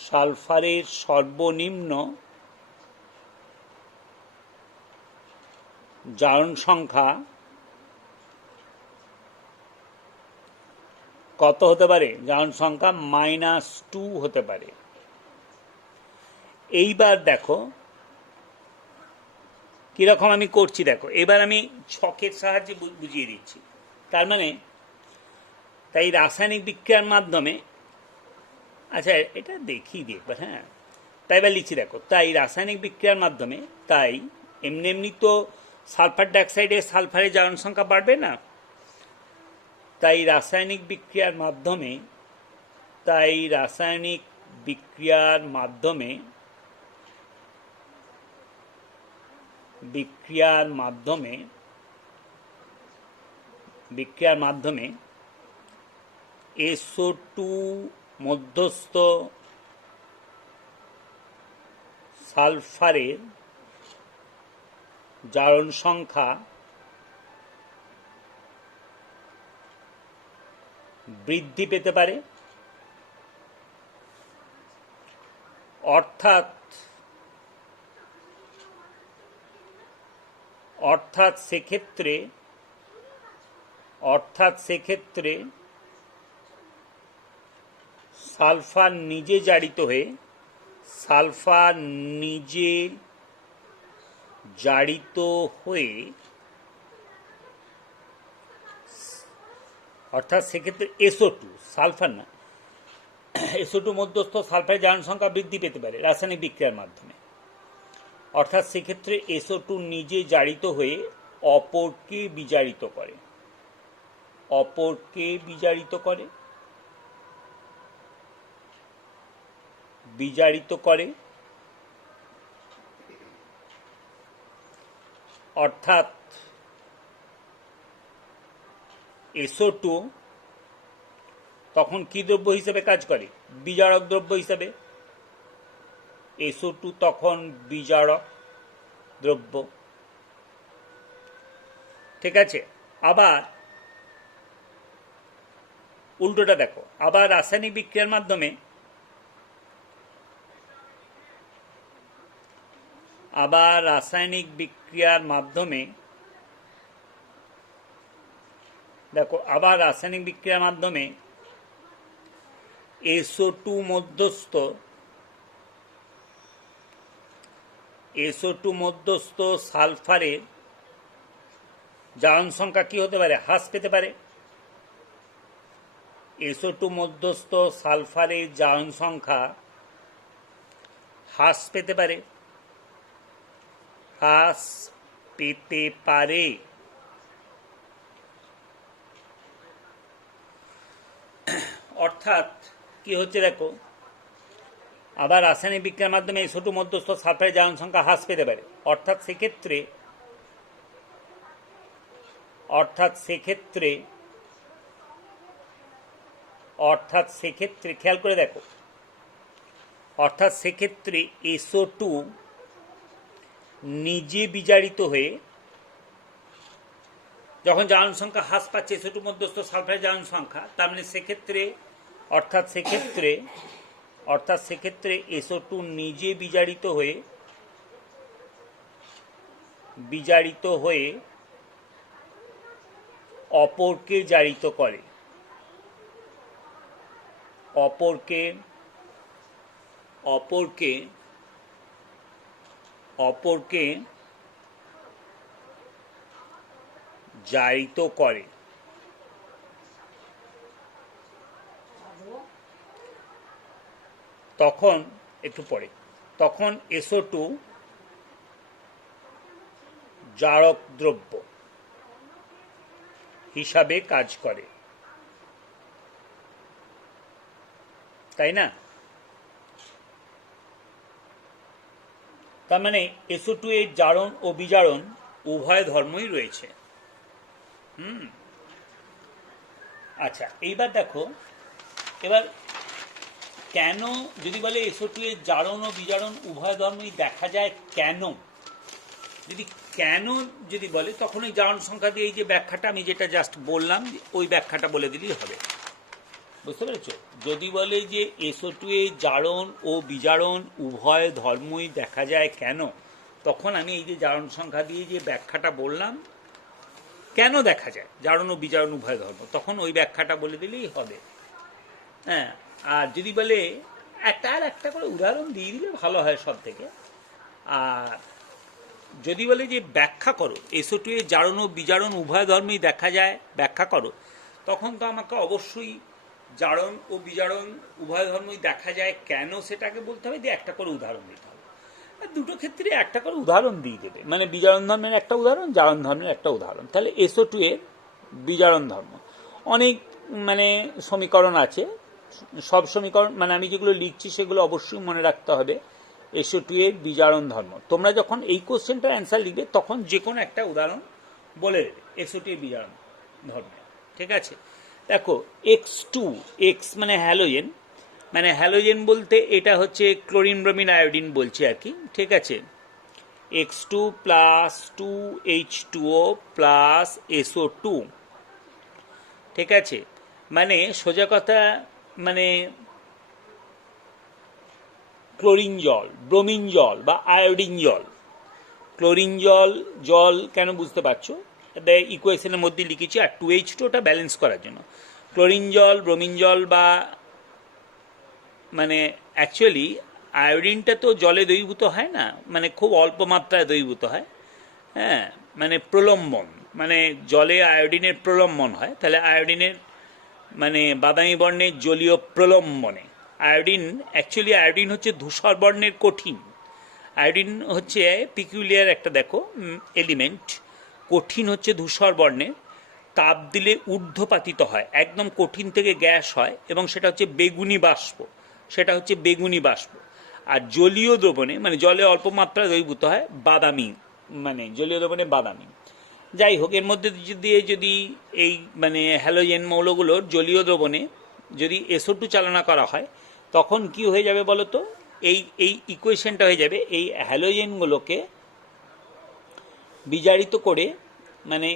সালফারের সর্বনিম্ন জারণ সংখ্যা কত হতে পারে? জারণ সংখ্যা -2 হতে পারে। এইবার দেখো কিরকম আমি করছি, দেখো এবার আমি ছকের সাহায্যে বুঝিয়ে দিচ্ছি। তার মানে তাই রাসায়নিক বিক্রিয়ার মাধ্যমে, আচ্ছা এটা দেখিয়ে দিই একবার, হ্যাঁ তাই এবার লিখছি দেখো, তাই রাসায়নিক বিক্রিয়ার মাধ্যমে, তাই এমনি তো সালফার ডাইঅক্সাইডে সালফারের জারণ সংখ্যা বাড়বে না, তাই রাসায়নিক বিক্রিয়ার মাধ্যমে SO2 মধ্যস্থ সালফারের জারণ সংখ্যা বৃদ্ধি পেতে পারে, অর্থাৎ সেক্ষেত্রে সালফার নিজে জারিত হয়ে অর্থাৎ সেক্ষেত্রে SO2 সালফার না, SO2 মধ্যস্থ সালফারের জারণ সংখ্যা বৃদ্ধি পেতে পারে রাসায়নিক বিক্রিয়ার মাধ্যমে। অর্থাৎ সেক্ষেত্রে SO2 নিজে জারিত হয়ে অপরকে বিজারিত করে, অর্থাৎ SO2 তখন কি দ্রব্য হিসেবে কাজ করে? বিজারক দ্রব্য হিসেবে। SO2 তখন বিজারক দ্রব্য, ঠিক আছে। আবার উল্টোটা দেখো, আবার রাসায়নিক বিক্রিয়ার মাধ্যমে দেখো, আবার রাসায়নিক বিক্রিয়ার মাধ্যমে SO2 মধ্যস্থ সালফারের জারণ সংখ্যা কি হতে পারে? হ্রাস পেতে পারে। SO2 মধ্যস্থ সালফারের জারণ সংখ্যা হ্রাস পেতে পারে, অর্থাৎ কি হচ্ছে দেখো, আবার রাসায়নিক বিক্রিয়ার মাধ্যমে SO2 মধ্যস্থ সালফারের জারণ সংখ্যা হ্রাস পেতে পারে। অর্থাৎ সেক্ষেত্রে খেয়াল করে দেখো, অর্থাৎ সেক্ষেত্রে SO2 নিজে বিজারিত হয়ে, যখন জারণ সংখ্যা হ্রাস পাচ্ছে SO2 মধ্যস্থ সালফারের জারণ সংখ্যা, তার মানে সেক্ষেত্রে অর্থাৎ সেক্ষেত্রে SO2 নিজে বিজারিত হয়ে অপরকে জারিত করে, অপরকে জারিত করে। তখন SO2 জারক দ্রব্য হিসাবে কাজ করে, তাই না? তার মানে SO2 এর জারণ ও বিজারণ উভয় ধর্মই রয়েছে। আচ্ছা, এইবার দেখো, এবার কেন যদি বলে SO2 এর জারণ ও বিজারণ উভয় ধর্মই দেখা যায়, যদি বলে তখন ওই জারণ সংখ্যা দিয়ে এই যে ব্যাখ্যাটা আমি যেটা জাস্ট বললাম ওই ব্যাখ্যাটা বলে দিলেই হবে। বুঝতে পেরেছো? যদি বলে যে SO2 এর জারণ ও বিজারণ উভয় ধর্মই দেখা যায় কেন, তখন আমি এই যে জারণ সংখ্যা দিয়ে যে ব্যাখ্যাটা বললাম কেন দেখা যায় জারণ ও বিজারণ উভয় ধর্ম, তখন ওই ব্যাখ্যাটা বলে দিলেই হবে। হ্যাঁ, আর যদি বলে একটা করে উদাহরণ দিয়ে দিলে ভালো হয় সব থেকে। আর যদি বলে যে ব্যাখ্যা করো SO2 এর জারণ ও বিজারণ উভয় ধর্মেই দেখা যায়, ব্যাখ্যা করো, তখন তো আমাকে অবশ্যই জারণ ও বিজারণ উভয় ধর্মই দেখা যায় কেন সেটাকে বলতে হবে, দিয়ে একটা করে উদাহরণ দিতে হবে। দুটো ক্ষেত্রে একটা করে উদাহরণ দিয়ে দেবে, মানে বিজারণ ধর্মের একটা উদাহরণ, জারণ ধর্মের একটা উদাহরণ। তাহলে SO2 এর বিজারণ ধর্ম অনেক মানে সমীকরণ আছে, সব সমীকরণ মানে আমি যেগুলো লিখছি সেগুলো অবশ্যই মনে রাখতে হবে। SO2 এর বিজারণ ধর্ম, তোমরা যখন এই কোশ্চেনটার অ্যান্সার লিখবে তখন যে কোনো একটা উদাহরণ বলে দেবে SO2 এর বিজারণ ধর্ম। ঠিক আছে, দেখো X2, X মানে হ্যালোজেন, মানে হ্যালোজেন বলতে এটা হচ্ছে ক্লোরিন ব্রোমিন আয়োডিন বলছি আর কি। ঠিক আছে, X2 plus 2H2O plus SO2। ঠিক আছে, মানে সোজা কথা মানে ক্লোরিন জল, ব্রোমিন জল বা আয়োডিন জল। ক্লোরিন জল কেন বুঝতে পারছো, ইকুয়েশনের মধ্যে লিখেছি, আর 2H2টা ব্যালেন্স করার জন্য। ক্লোরিন জল, ব্রোমিন জল বা মানে অ্যাকচুয়ালি আয়োডিনটা তো জলে দ্রবীভূত হয় না, মানে খুব অল্প মাত্রায় দ্রবীভূত হয়। হ্যাঁ, মানে প্রলম্বন, মানে জলে আয়োডিনের প্রলম্বন হয়। তাহলে আয়োডিনের মানে বাদামি বর্ণের জলীয় প্রলম্বনে আয়োডিন হচ্ছে ধূসর বর্ণের কঠিন। আয়োডিন হচ্ছে পিকুলিয়ার একটা দেখো এলিমেন্ট, কঠিন হচ্ছে ধূসর বর্ণের, তাপ দিলে ঊর্ধ্বপাতিত হয়, একদম কঠিন থেকে গ্যাস হয় এবং সেটা হচ্ছে বেগুনি বাষ্প। আর জলীয় দ্রবণে মানে জলে অল্প মাত্রায় দ্রবীভূত হয় বাদামি, মানে জলীয় দ্রবণে বাদামি। যাই হোক, এর মধ্যে দিয়ে যদি এই মানে হ্যালোজেন মৌলগুলোর জলীয় দ্রবণে যদি SO2 চালনা করা হয় তখন কি হয়ে যাবে বলো তো, এই ইকুয়েশনটা হয়ে যাবে এই হ্যালোজেনগুলোকে বিজারিত করে মানে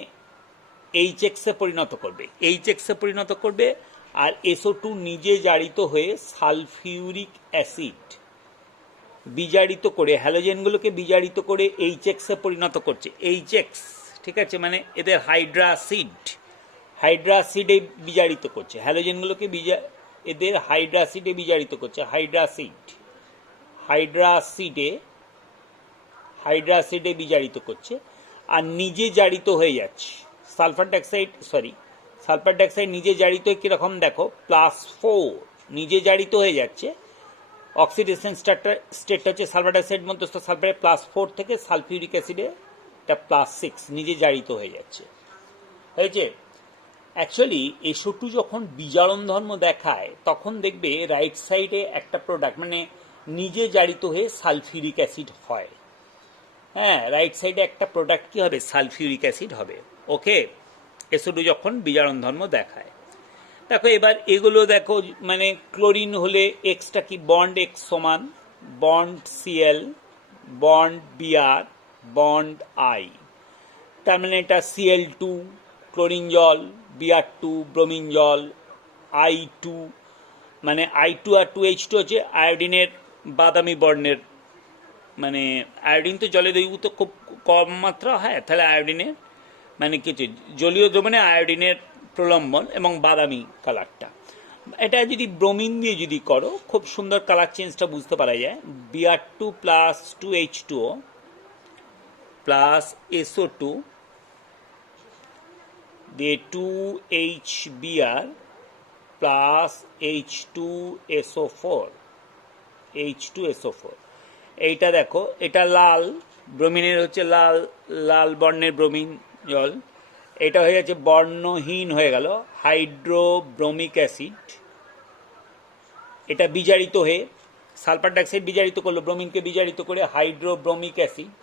HX-এ পরিণত করবে, আর SO2 নিজে জারিত হয়ে সালফিউরিক অ্যাসিড বিজারিত করে, হ্যালোজেনগুলোকে বিজারিত করে HX-এ পরিণত করছে। HX, ঠিক আছে, মানে এদের হাইড্রাসিডে বিজারিত করছে, হ্যালোজেনগুলোকে এদের হাইড্রাসিডে বিজারিত করছে, হাইড্রাসিডে বিজারিত করছে, আর নিজে জারিত হয়ে যাচ্ছে। সালফার ডাইঅক্সাইড নিজে জারিত হয়ে কীরকম দেখো, +4 নিজে জারিত হয়ে যাচ্ছে। অক্সিডেশন স্টেটটা হচ্ছে সালফার ডাইঅক্সাইড মধ্যস্থ সালফারের +4 থেকে সালফিউরিক অ্যাসিডে এটা +6 নিজে জারিত হয়ে যাচ্ছে। হয়েছে। অ্যাকচুয়ালি SO2 যখন বিজারণ ধর্ম দেখায় তখন দেখবে রাইট সাইডে একটা প্রোডাক্ট মানে নিজে জারিত হয়ে সালফিউরিক অ্যাসিড হয়। হ্যাঁ, রাইট সাইডে একটা প্রোডাক্ট কি হবে, সালফিউরিক অ্যাসিড হবে। ওকে, SO2 যখন বিজারণ ধর্ম দেখায়। দেখো এবার এগুলো দেখো, মানে ক্লোরিন হলে এক্সটা কি, বন্ড X সমান bond Cl bond Br bond I, তার মানে এটা Cl2 ক্লোরিন জল, Br2 ব্রোমিন জল, I2 মানে I2 আর 2H2 হচ্ছে আয়োডিনের বাদামি বর্ণের, মানে আয়োডিন তো জলে দ্রবীভূত খুব কম মাত্রা হয়, তাহলে আয়োডিনের মানে কিছু জলীয় দ্রবণে আয়োডিনের প্রলম্বন এবং বাদামি কালারটা। এটা যদি ব্রোমিন দিয়ে যদি করো খুব সুন্দর কালার চেঞ্জটা বুঝতে পারা যায়। Br2 plus 2H2O plus SO2 দিয়ে 2HBr প্লাস H2SO4 এইটা দেখো, এটা লাল ব্রোমিনের হচ্ছে লাল লাল বর্ণের ব্রোমিন জল। এটা হয়ে যাচ্ছে বর্ণহীন হয়ে গেল হাইড্রোব্রোমিক অ্যাসিড। এটা বিজারিত হয়ে সালফার ডাইঅক্সাইড বিজারিত করলো ব্রোমিনকে, বিজারিত করে হাইড্রোব্রোমিক অ্যাসিড।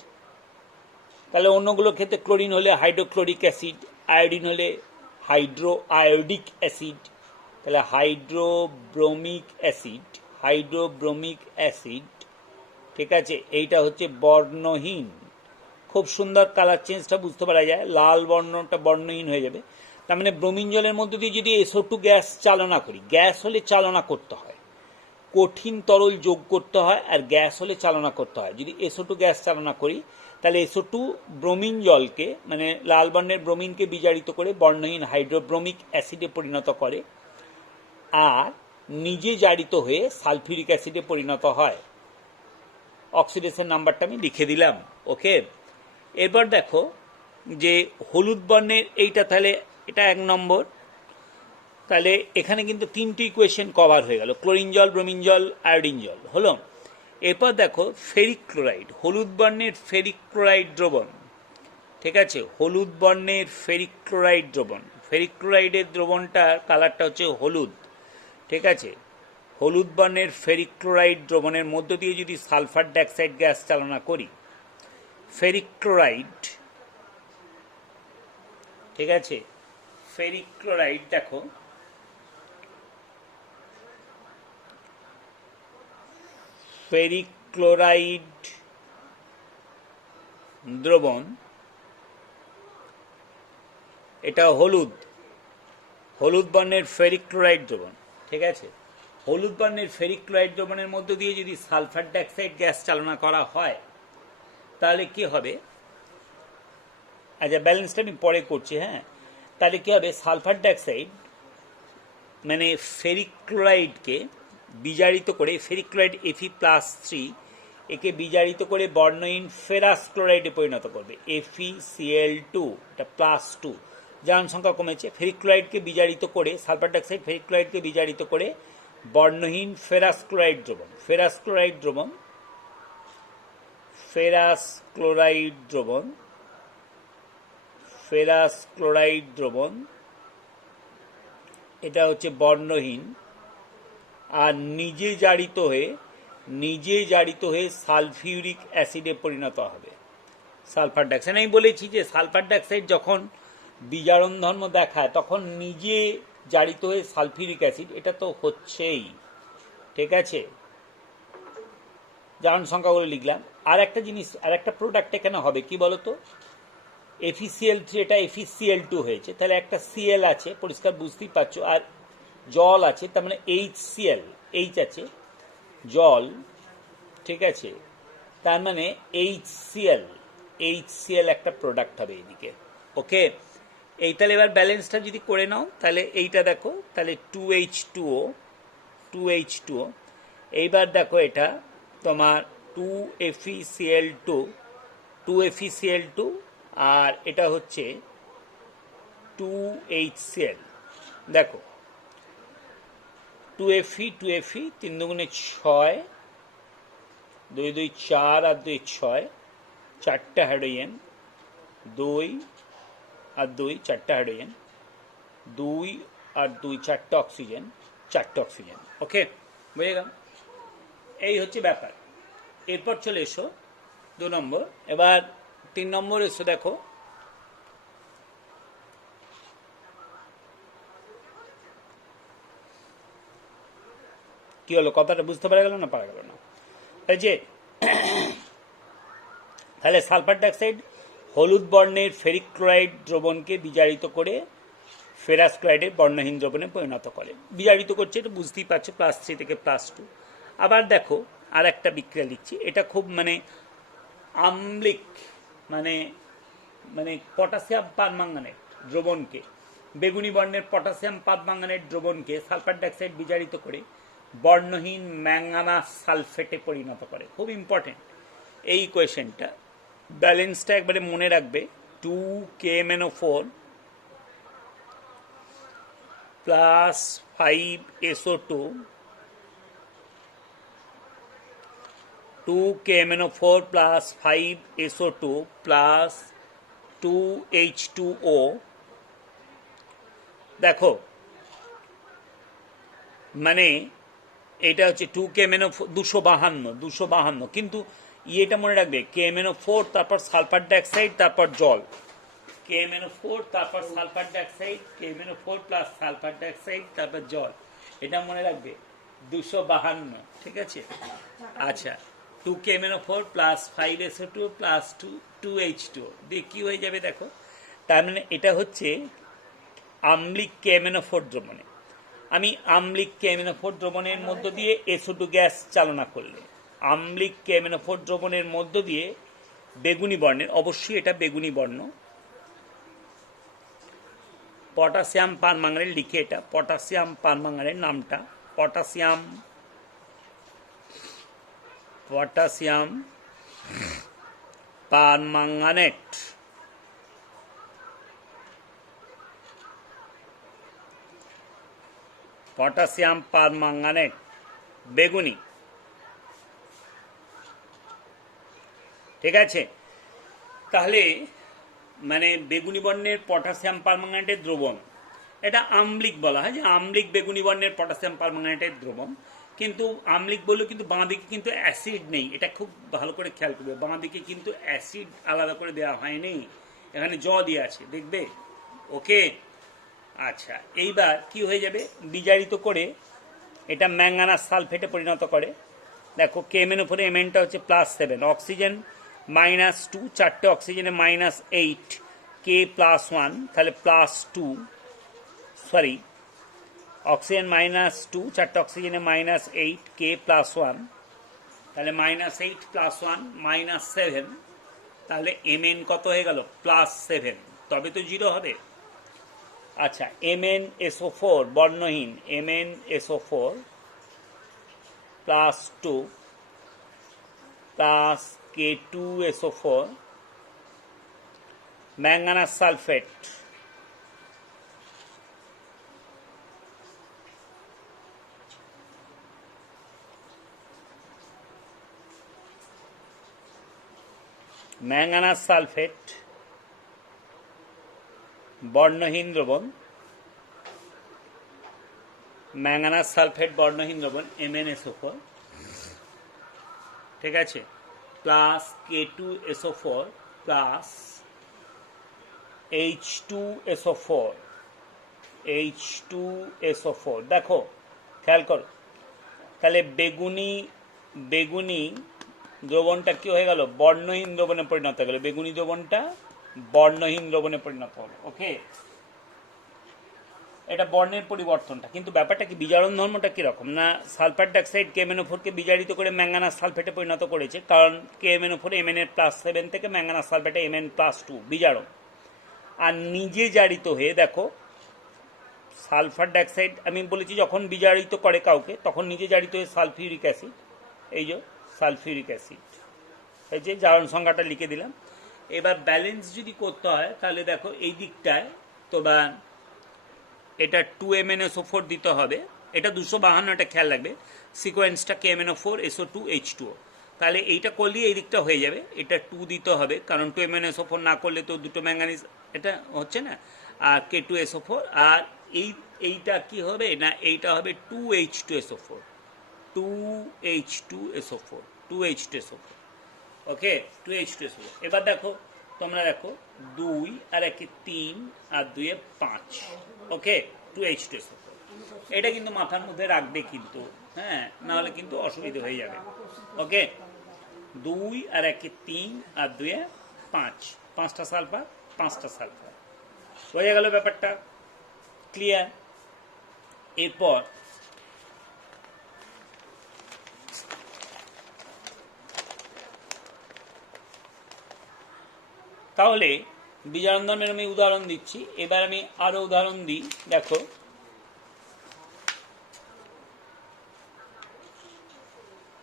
তাহলে অন্যগুলোর ক্ষেত্রে ক্লোরিন হলে হাইড্রোক্লোরিক অ্যাসিড, আয়োডিন হলে হাইড্রো আয়োডিক অ্যাসিড। তাহলে হাইড্রোব্রোমিক অ্যাসিড, ঠিক আছে। এইটা হচ্ছে বর্ণহীন, খুব সুন্দর কালার চেঞ্জটা বুঝতে পারা যায়, লাল বর্ণটা বর্ণহীন হয়ে যাবে। তার মানে ব্রোমিন জলের মধ্যে দিয়ে যদি SO2 গ্যাস চালনা করি, গ্যাস হলে চালনা করতে হয়, কঠিন তরল যোগ করতে হয়, আর গ্যাস হলে চালনা করতে হয়। যদি SO2 গ্যাস চালনা করি তাহলে SO2 ব্রোমিন জলকে মানে লাল বর্ণের ব্রোমিনকে বিজারিত করে বর্ণহীন হাইড্রোব্রোমিক অ্যাসিডে পরিণত করে, আর নিজে জারিত হয়ে সালফিউরিক অ্যাসিডে পরিণত হয়। অক্সিডেশন নাম্বারটা আমি লিখে দিলাম, ওকে। এরপর দেখো যে হলুদ বর্ণের এইটা, তাহলে এটা 1 নম্বর। তাহলে এখানে কিন্তু 3টি ইকুয়েশন কভার হয়ে গেল, ক্লোরিন জল, ব্রোমিন জল, আয়োডিন জল হলো। এরপর দেখো ফেরিক ক্লোরাইড, হলুদ বর্ণের ফেরিক ক্লোরাইড দ্রবণ, ঠিক আছে। হলুদ বর্ণের ফেরিক ক্লোরাইড দ্রবণ, ফেরিক ক্লোরাইডের দ্রবণটার কালারটা হচ্ছে হলুদ, ঠিক আছে। হলুদ বর্ণের ফেরিক ক্লোরাইড দ্রবণের মধ্য দিয়ে যদি সালফার ডাইঅক্সাইড গ্যাস চালনা করি, ফেরিক ক্লোরাইড, ঠিক আছে। ফেরিক ক্লোরাইড দেখো, ফেরিক ক্লোরাইড দ্রবণ, এটা হলুদ বর্ণের ফেরিক ক্লোরাইড দ্রবণ, ঠিক আছে। হলুদ বর্ণের ফেরিক ক্লোরাইড দ্রবণের মধ্য দিয়ে যদি সালফার ডাইঅক্সাইড গ্যাস চালনা করা হয় তাহলে কি হবে, আচ্ছা ব্যালেন্সটা আমি পরে করছি, হ্যাঁ। তাহলে কি হবে, সালফার ডাইঅক্সাইড মানে ফেরিক ক্লোরাইডকে বিজারিত করে, ফেরিক ক্লোরাইড Fe+3 একে বিজারিত করে বর্ণহীন ফেরাস ক্লোরাইডে পরিণত করবে, FeCl2, এটা +2, জারণ সংখ্যা কমেছে। ফেরিক ক্লোরাইডকে বিজারিত করে, সালফার ডাইঅক্সাইড ফেরিক ক্লোরাইডকে বিজারিত করে বর্ণহীন ফেরাস ক্লোরাইড দ্রবণ, ফেরাস ক্লোরাইড দ্রবণ, এটা হচ্ছে বর্ণহীন, আর নিজে জারিত হয়ে সালফিউরিক অ্যাসিডে পরিণত হবে, সালফার ডাইঅক্সাইড। আমি বলেছি যে সালফার ডাইঅক্সাইড যখন বিজারণ ধর্ম দেখায় তখন নিজে জারিত হয়ে সালফিউরিক অ্যাসিড, এটা তো হচ্ছেই, ঠিক আছে। জারণ সংখ্যাগুলো লিখলাম। আর একটা জিনিস, আর একটা প্রোডাক্ট এখানে হবে কি বলতো, FeCl3, এটা FeCl2 হয়েছে, তাহলে একটা Cl আছে, পরিষ্কার বুঝতেই পারছো, আর জল আছে, তার মানে HCl, H আছে, জল, ঠিক আছে। তার মানে HCl একটা প্রোডাক্ট হবে এইদিকে, ওকে। এই তাহলে এবার ব্যালেন্সটা যদি করে নাও তাহলে এইটা দেখো, তাহলে 2H2O। এইবার দেখো এটা তোমার 2FeCl2, আর এটা হচ্ছে 2HCl। দেখো 2Fe, 3 দুগুণে 6, 2 2 4 আর 2 6, 4টা হাইড্রোজেন, 2 আর 2 4টা হাইড্রোজেন, 2 আর 2 4টা অক্সিজেন, 4টা অক্সিজেন, ওকে, বুঝে গেল। এই হচ্ছে ব্যাপার। এরপর চলে এসো 2 নম্বর। এবার 3 নম্বর এসো, দেখো কি হলো, কথাটা বুঝতে পারা গেল না, পারা গেল না। এই যে তাহলে সালফার ডাইঅক্সাইড হলুদ বর্ণের ফেরিক ক্লোরাইড দ্রবণকে বিজারিত করে ফেরাস ক্লোরাইডে বর্ণহীন দ্রবণে পরিণত করে, বিজারিত করছে, এটা বুঝতেই পারছো, +3 থেকে +2। আবার দেখো আর একটা বিক্রিয়া লিখছি, এটা খুব মানে আম্লিক, মানে মানে পটাশিয়াম পারম্যাঙ্গানেট দ্রবণকে, বেগুনি বর্ণের পটাশিয়াম পারম্যাঙ্গানেট দ্রবণকে সালফার ডাইঅক্সাইড বিজারিত করে বর্ণহীন ম্যাঙ্গানাস সালফেটে পরিণত করে। খুব ইম্পর্টেন্ট এই কোয়েশ্চেনটা, ব্যালেন্সটা একবারে মনে রাখবে। 2KMnO4 plus 5SO2, 2KMnO4 plus 5SO2 plus 2H2O। দেখো মানে এটা হচ্ছে 2KMnO4, 252, কিন্তু ইয়েটা মনে রাখবে, KMnO4 তারপর সালফার ডাইঅক্সাইড তারপর জল, KMnO4 তারপর sulphur dioxide, KMnO4 plus sulphur dioxide তারপর জল, এটা মনে রাখবে 252, ঠিক আছে। আচ্ছা 2KMnO4 plus 5SO2 plus 2H2 দিয়ে কী হয়ে যাবে দেখো, তার মানে এটা হচ্ছে আম্লিক KMnO4 দ্রবণে। আমি আম্লিক KMnO4 দ্রবণের মধ্য দিয়ে SO2 গ্যাস চালনা করলে, আম্লিক KMnO4 দ্রবণের মধ্য দিয়ে বেগুনি বর্ণের, অবশ্যই এটা বেগুনি বর্ণ, পটাশিয়াম পারম্যাঙ্গানেট লিখে, এটা পটাশিয়াম পারম্যাঙ্গানেট নামটা, পটাশিয়াম পারম্যাঙ্গানেট, পটাশিয়াম পারম্যাঙ্গানেট বেগুনি, ঠিক আছে। তাহলে মানে বেগুনি বর্ণের পটাশিয়াম পারম্যাঙ্গানেটের দ্রবণ, এটা আম্লিক বলা হয়, যে আম্লিক বেগুনি বর্ণের পটাশিয়াম পারম্যাঙ্গানেটের দ্রবণ। কিন্তু আম্লিক বললেও কিন্তু বাঁ দিকে কিন্তু অ্যাসিড নেই, এটা খুব ভালো করে খেয়াল করবে, বাঁ দিকে কিন্তু অ্যাসিড আলাদা করে দেওয়া হয়নি, এখানে জলই আছে, দেখবে। ওকে, আচ্ছা এইবার কি হয়ে যাবে, বিজারিত করে এটা ম্যাঙ্গানাস সালফেটে পরিণত করে। দেখো KMnO4 Mnটা হচ্ছে +7, অক্সিজেন -2, চারটে অক্সিজেনে -8, K +1, তাহলে +2, সরি অক্সিজেন -2, চারটে অক্সিজেনে -8, K +1, তাহলে -8 +1 -7, তাহলে Mn কত হয়ে গেল, +7, তবে তো 0 হবে। আচ্ছা MnSO4 বর্ণহীন, MnSO4 +2 plus K2SO4 manganous sulphate, manganous sulphate বর্ণহীন দ্রবণ, ম্যাঙ্গানাস সালফেট বর্ণহীন দ্রবণ MnSO4, ঠিক আছে, প্লাস K2SO4 প্লাস H2SO4, দেখো খেয়াল করো, তাহলে বেগুনি দ্রবণটা কি হয়ে গেল, বর্ণহীন দ্রবণে পরিণত হয়ে গেল, বেগুনি দ্রবণটা বর্ণহীন দ্রবণে পরিণত হলো। ওকে, এটা বর্ণের পরিবর্তনটা, কিন্তু ব্যাপারটা কি, বিজারণ ধর্মটা কীরকম না, সালফার ডাইঅক্সাইড KMnO4কে বিজারিত করে ম্যাঙ্গানাস সালফেটে পরিণত করেছে, কারণ KMnO4 Mn +7 থেকে ম্যাঙ্গানাস সালফেটে Mn +2 বিজারণ, আর নিজে জারিত হয়ে দেখো সালফার ডাইঅক্সাইড, আমি বলেছি যখন বিজারিত করে কাউকে তখন নিজে জারিত হয়ে সালফিউরিক অ্যাসিড, এই যে সালফিউরিক অ্যাসিড, এই যে জারণ সংখ্যাটা লিখে দিলাম। এবার ব্যালেন্স যদি করতে হয় তাহলে দেখো এই দিকটায় তোমার এটা 2MnSO4 দিতে হবে, এটা 252, এটা খেয়াল রাখবে, সিকোয়েন্সটা KMnO4 SO2 H2O, তাহলে এইটা করলে এই দিকটা হয়ে যাবে, এটা 2 দিতে হবে, কারণ 2MnSO4 না করলে তো দুটো ম্যাঙ্গানিজ এটা হচ্ছে না, আর K2SO4, আর এইটা কি হবে না, এইটা হবে 2H2SO4, 2H2SO4, ওকে 2H2SO4। এবার দেখো তোমরা দেখো 2 আর 1 3 আর 2 5, ওকে 2H2SO4, এটা কিন্তু মাথার মধ্যে রাখবে কিন্তু, হ্যাঁ, নাহলে কিন্তু অসুবিধা হয়ে যাবে। ওকে 2 আর 1 3 আর 2 5, 5টা সালফার 5টা সালফার, বোঝা গেল ব্যাপারটা। ক্লিয়ার? এরপর তাহলে বিজারণ ধর্মের আমি উদাহরণ দিচ্ছি, এবার আমি আরো উদাহরণ দিই। দেখো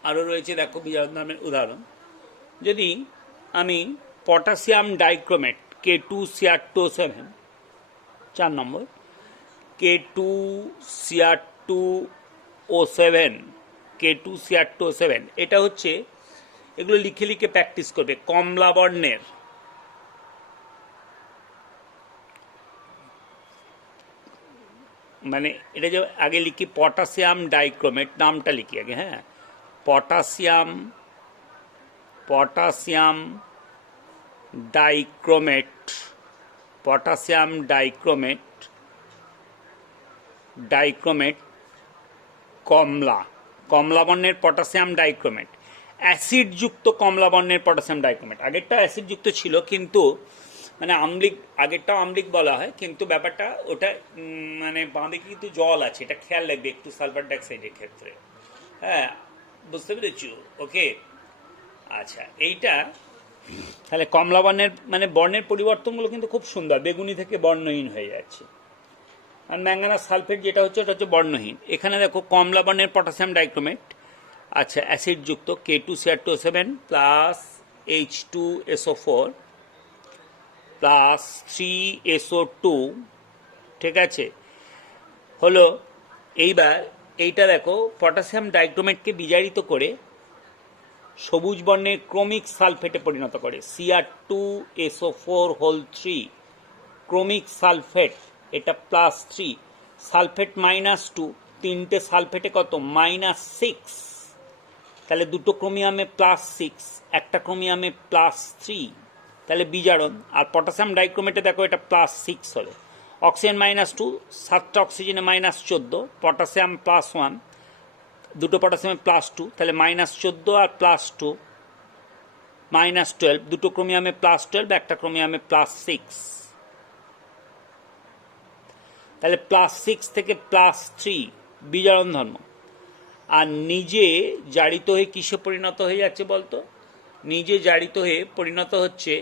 আরো রয়েছে, দেখো বিজারণ ধর্মের উদাহরণ। যদি আমি পটাশিয়াম ডাইক্রোমেট K2Cr2O7 4 নম্বর K2Cr2O7 K2Cr2O7 এটা হচ্ছে, এগুলো লিখে লিখে প্র্যাকটিস করবে, কমলা বর্ণের মানে এটা যে আগে লিখি পটাশিয়াম ডাইক্রোমেট, নামটা লিখি আগে, হ্যাঁ, পটাশিয়াম ডাইক্রোমেট পটাশিয়াম ডাইক্রোমেট কমলা বর্ণের পটাশিয়াম ডাইক্রোমেট, অ্যাসিডযুক্ত কমলা বর্ণের পটাশিয়াম ডাইক্রোমেট। আগেরটা অ্যাসিডযুক্ত ছিল, কিন্তু মানে আম্লিক, আগেরটাও আম্লিক বলা হয়, কিন্তু ব্যাপারটা ওটা মানে বাঁদিকে কিন্তু জল আছে, এটা খেয়াল রাখবে একটু সালফার ডাইঅক্সাইডের ক্ষেত্রে, হ্যাঁ, বুঝতে পেরেছো? ওকে, আচ্ছা, এইটা তাহলে কমলা বর্ণের মানে বর্ণের পরিবর্তনগুলো কিন্তু খুব সুন্দর, বেগুনি থেকে বর্ণহীন হয়ে যাচ্ছে। আর ম্যাঙ্গানাস সালফেট যেটা হচ্ছে ওটা হচ্ছে বর্ণহীন। এখানে দেখো কমলা বর্ণের পটাশিয়াম ডাইক্রোমেট, আচ্ছা, অ্যাসিডযুক্ত K2Cr2O7 plus H2SO4 plus 3SO2, ঠিক আছে, হলো। এইবার এইটা দেখো পটাশিয়াম ডাইক্রোমেটকে বিজারিত করে সবুজ বর্ণের ক্রোমিক সালফেটে পরিণত করে, Cr2SO4 ক্রোমিক সালফেট, এটা +3, সালফেট -2, তিনটে সালফেটে কত -6, তাহলে দুটো ক্রোমিয়ামে +6, একটা ক্রোমিয়ামে +3, তাহলে বিজারণ। আর পটাশিয়াম ডাইক্রোমেটে দেখো এটা +6 হলো, অক্সিজেন -2, 7টা অক্সিজেনে -14, পটাশিয়াম +1, দুটো পটাশিয়ামে +2, তাহলে -14 আর +2 -12, দুটো ক্রোমিয়ামে +12, একটা ক্রোমিয়ামে +6, তাহলে +6 থেকে +3 বিজারণ ধর্ম। আর নিজে জারিত হয়ে কিসে পরিণত হয়ে যাচ্ছে বলতো? নিজে জারিত হয়ে পরিণত হচ্ছে,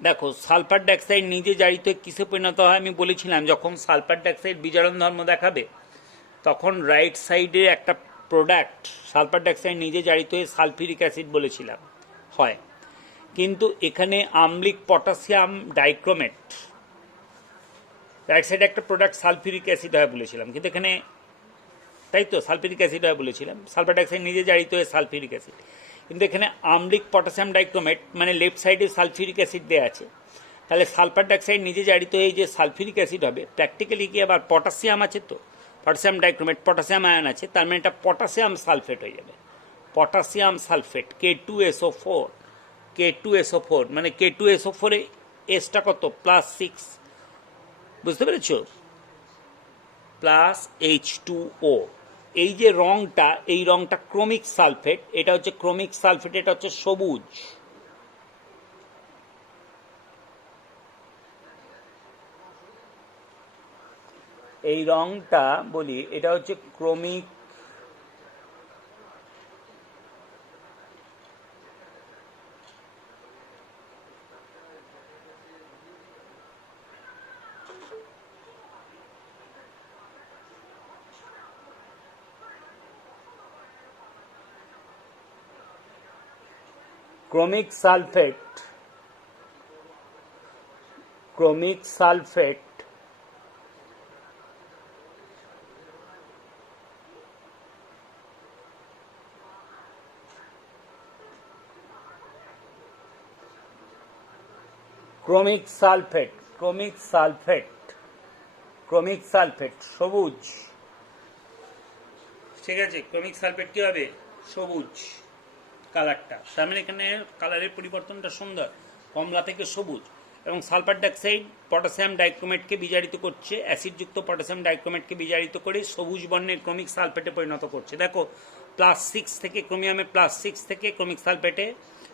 দেখো সালফার ডাইঅক্সাইড নিজে জারিত হয়ে কিসে পরিণত হয় আমি বলেছিলাম, যখন সালফার ডাইঅক্সাইড বিজারণ ধর্ম দেখাবে তখন রাইট সাইডে একটা প্রোডাক্ট সালফার ডাইঅক্সাইড নিজে জারিত হয়ে সালফিউরিক অ্যাসিড বলেছিলাম হয়, কিন্তু এখানে আম্লিক পটাশিয়াম ডাইক্রোমেট রাইট সাইডে একটা প্রোডাক্ট সালফিউরিক অ্যাসিড হয় বলেছিলাম, কিন্তু এখানে, তাই তো, সালফিউরিক অ্যাসিড হয় বলেছিলাম, সালফার ডাইঅক্সাইড নিজে জারিত হয়ে সালফিউরিক অ্যাসিড, কিন্তু এখানে আম্লিক পটাশিয়াম ডাইক্রোমেট মানে লেফট সাইডে সালফিউরিক অ্যাসিড দেওয়া আছে, তাহলে সালফার ডাইঅক্সাইড নিজে জারিত হয়ে যে সালফিউরিক অ্যাসিড হবে, প্র্যাকটিক্যালি কি আবার পটাশিয়াম আছে, তো পটাশিয়াম ডাইক্রোমেট পটাশিয়াম আয়ন আছে, তার মানে এটা পটাশিয়াম সালফেট হয়ে যাবে, পটাশিয়াম সালফেট K2SO4 মানে K2SO4 এ এসটা কত +6, বুঝতে পেরেছ, +H2O। এই যে রংটা, এই রংটা ক্রোমিক সালফেট, এটা হচ্ছে ক্রোমিক সালফেট, এটা হচ্ছে সবুজ, এই রংটা বলি এটা হচ্ছে ক্রোমিক সালফেট সবুজ, ঠিক আছে, ক্রোমিক সালফেট কি হবে, সবুজ কালারটা, তার মানে এখানে কালারের পরিবর্তনটা সুন্দর, কমলা থেকে সবুজ। এবং সালফার ডাইঅক্সাইড পটাশিয়াম ডাইক্রোমেটকে বিজারিত করছে, অ্যাসিডযুক্ত পটাশিয়াম ডাইক্রোমেটকে বিজারিত করে সবুজ বর্ণের ক্রোমিক সালফেটে পরিণত করছে। দেখো +6 থেকে ক্রোমিয়ামে +6 থেকে ক্রোমিক সালফেটে,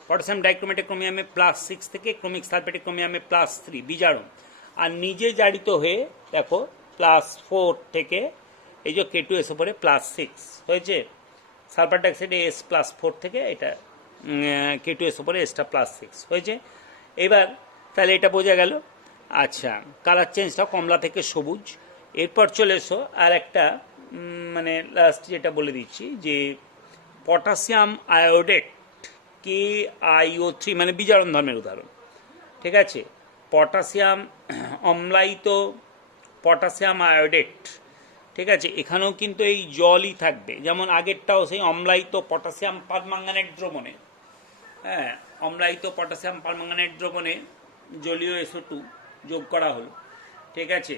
পটাশিয়াম ডাইক্রোমেটে ক্রোমিয়ামে +6 থেকে ক্রোমিক সালফেটে ক্রোমিয়ামে +3 বিজারণ। আর নিজে জারিত হয়ে দেখো +4 থেকে এই যে K2 এসে পড়ে +6 হয়েছে। সালফার ডাইঅক্সাইডে S+4 থেকে এটা K2 এসে পড়ে এসটা +6 হয়েছে। এবার তাহলে এটা বোঝা গেল। আচ্ছা, কালার চেঞ্জটা কমলা থেকে সবুজ। এরপর চলে এসো আর একটা মানে লাস্ট যেটা বলে দিচ্ছি যে পটাশিয়াম আয়োডেট KiO3 মানে বিজারণ ধর্মের উদাহরণ, ঠিক আছে। পটাশিয়াম অম্লায়িত পটাশিয়াম আয়োডেট, ঠিক আছে। এখানেও কিন্তু এই জলই থাকবে, যেমন আগেরটাও সেই অম্লায়িত পটাশিয়াম পারম্যাঙ্গানেট দ্রবণে, হ্যাঁ, অম্লায়িত পটাশিয়াম পারম্যাঙ্গানেট দ্রবণে জলীয় SO2 যোগ করা হলো, ঠিক আছে।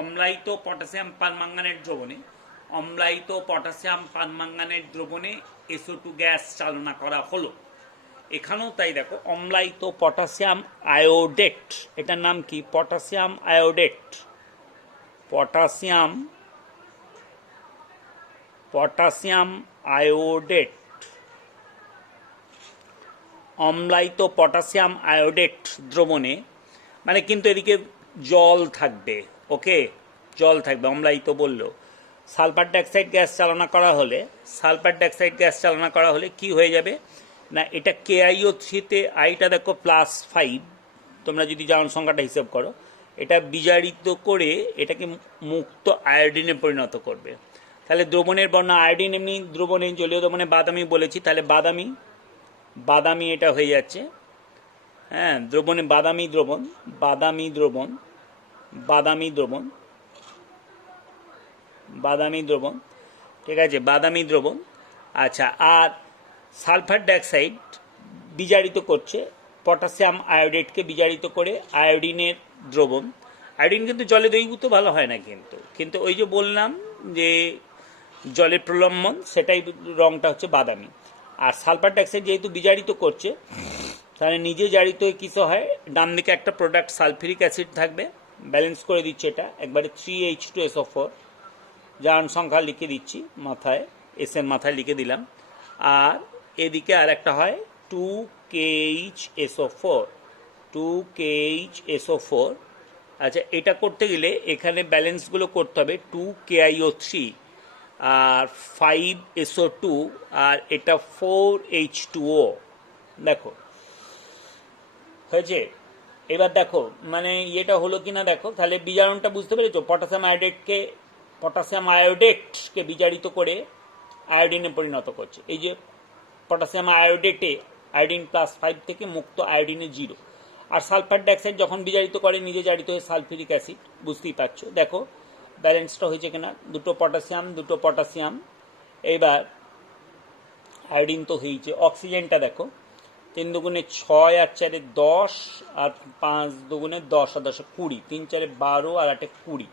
অম্লায়িত পটাশিয়াম পারম্যাঙ্গানেট দ্রবণে SO2 গ্যাস চালনা করা হলো। এখানেও তাই দেখো, অম্লায়িত পটাশিয়াম আয়োডেট, এটার নাম কি? Potassium iodate. অম্লায়িত পটাশিয়াম আয়োডেট দ্রবণে, মানে কিন্তু এদিকে জল থাকবে, ওকে, জল থাকবে, অম্লায়িত বললো। সালফার ডাইঅক্সাইড গ্যাস চালনা করা হলে কি হয়ে যাবে না, এটা KiO3-তে আইটা দেখো +5, তোমরা যদি জারণ সংখ্যাটা হিসেব করো, এটা বিজারিত করে এটাকে মুক্ত আয়োডিনে পরিণত করবে। তাহলে দ্রবণের বর্ণ আয়োডিন, এমনি দ্রবণে জলীয় দ্রবণে বাদামি বলেছি, তাহলে বাদামি এটা হয়ে যাচ্ছে, হ্যাঁ, দ্রবণে বাদামি দ্রবণ, ঠিক আছে, বাদামি দ্রবণ। আচ্ছা, আর সালফার ডাইঅক্সাইড বিজারিত করছে পটাশিয়াম আয়োডেটকে বিজারিত করে আয়োডিনের দ্রবণ। আয়োডিন কিন্তু জলে দ্রবীভূত ভালো হয় না, কিন্তু ওই যে বললাম যে জলের প্রলম্বন, সেটাই রংটা হচ্ছে বাদামি। আর সালফার ডাইঅক্সাইড যেহেতু বিজারিত করছে, তাহলে নিজে জারিত হয়ে কিছু হয়, ডান দিকে একটা প্রোডাক্ট সালফিউরিক অ্যাসিড থাকবে, ব্যালেন্স করে দিচ্ছে এটা একবারে 3H2SO4, জারণ সংখ্যা লিখে দিচ্ছি মাথায়, এর মাথায় লিখে দিলাম। আর এদিকে আর একটা হয় 2KHSO4। আচ্ছা, এটা করতে গেলে এখানে ব্যালেন্সগুলো করতে হবে 2KiO3 আর 5SO2 আর এটা 4H2O। দেখো হয়েছে। এবার দেখো মানে এটা হলো কিনা দেখো, তাহলে বিজারণটা বুঝতে পেরেছো। পটাশিয়াম আয়োডেটকে বিজারিত করে আয়োডিনে পরিণত করছে। এই যে পটাশিয়াম আয়োডেটে আয়োডিন +5 থেকে মুক্ত আয়োডিনে 0। আর সালফার ডাইঅক্সাইড যখন বিজারিত করে নিজে জারিত হয়ে সালফিউরিক অ্যাসিড, বুঝতেই পারছো। দেখো ব্যালেন্সটা হয়েছে কিনা, দুটো পটাশিয়াম। এইবার আয়োডিন তো হয়েছে, অক্সিজেনটা দেখো 3 দুগুণে 6 আর 4 10 আর 5 দুগুণে 10 আর 10 20, 3 4 12 আর 8 20,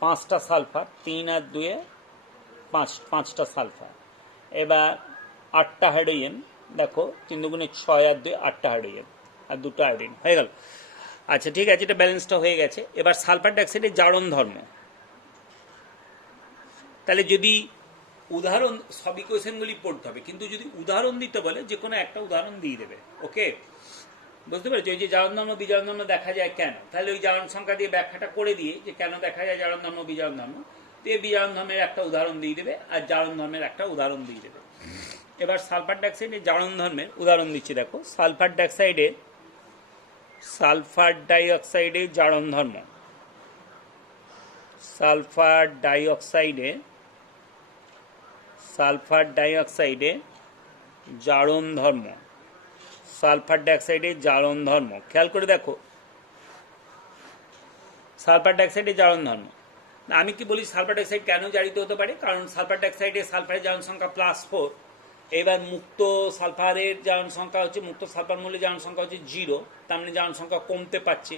5টা সালফার, 3 আর 2 5টা সালফার। এবার 8টা হাইড্রোজেন, দেখো 3 দুগুণে 6 আর 2 8টা হাইড্রোজেন আর 2টো আয়োডিন হয়ে গেল। আচ্ছা, ঠিক আছে, এটা ব্যালেন্সটা হয়ে গেছে। এবার সালফার ডাইঅক্সাইডের জারণ ধর্ম, তাহলে যদি উদাহরণ, সব ইকুয়েশনগুলি পড়তে হবে, কিন্তু যদি উদাহরণ দিতে বলে যে কোনো একটা উদাহরণ দিয়ে দেবে, ওকে, বুঝতে পেরেছো। ওই যে জারণ ধর্ম বিজারণ ধর্ম দেখা যায় কেন, তাহলে ওই জারণ সংখ্যা দিয়ে ব্যাখ্যাটা করে দিয়ে যে কেন দেখা যায় জারণ ধর্ম বিজারণ ধর্ম, দিয়ে বিজারণ ধর্মের একটা উদাহরণ দিয়ে দেবে আর জারণ ধর্মের একটা উদাহরণ দিয়ে দেবে। এবার সালফার ডাইঅক্সাইডের জারণ ধর্মের উদাহরণ দিচ্ছি, দেখো সালফার ডাইঅক্সাইডের জারণ ধর্ম, সালফার ডাইঅক্সাইডে জারণ ধর্ম, খেয়াল করে দেখো সালফার ডাইঅক্সাইডের জারণ ধর্ম। আমি কি বলি, সালফার ডাইঅক্সাইড কেন জারিত হতে পারে, কারণ সালফার ডাইঅক্সাইডে সালফারের জারণ সংখ্যা +4। এবার মুক্ত সালফারের জারণ সংখ্যা হচ্ছে, মুক্ত সালফার মূল্যের জারণ সংখ্যা হচ্ছে 0, তার মানে জারণ সংখ্যা কমতে পারছে।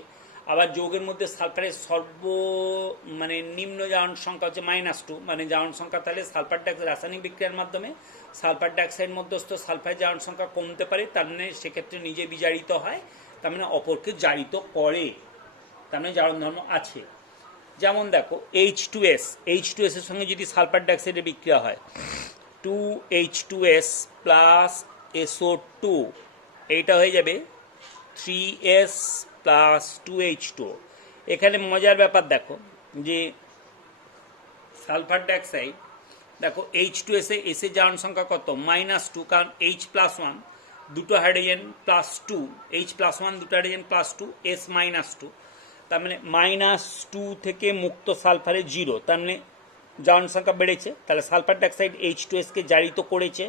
আবার যৌগের মধ্যে সালফারের মানে নিম্ন জারণ সংখ্যা হচ্ছে -2, মানে জারণ সংখ্যা, তাহলে সালফার ডাইঅক্সাইড রাসায়নিক বিক্রিয়ার মাধ্যমে সালফার ডাইঅক্সাইড মধ্যস্থ সালফারের জারণ সংখ্যা কমতে পারে, তার মানে সেক্ষেত্রে নিজে বিজারিত হয়, তার মানে অপরকে জারিত করে, তার মানে জারণ ধর্ম আছে। যেমন দেখো H2S এর সঙ্গে যদি সালফার ডাইঅক্সাইডের বিক্রিয়া হয়, 2H2S + SO2, এইটা হয়ে যাবে 3S প্লাস 2H2O। এখানে মজার ব্যাপার দেখো যে সালফার ডাইঅক্সাইড দেখো H2S এসে জারণ সংখ্যা কত -2, কারণ H+1 দুটো হাইড্রোজেন +2, H+1 দুটো হাইড্রোজেন +2, S-2, তার মানে -2 থেকে মুক্ত সালফারে 0, তার মানে জারণ সংখ্যা বেড়েছে। তাহলে সালফার ডাইঅক্সাইড H2Sকে জারিত করেছে,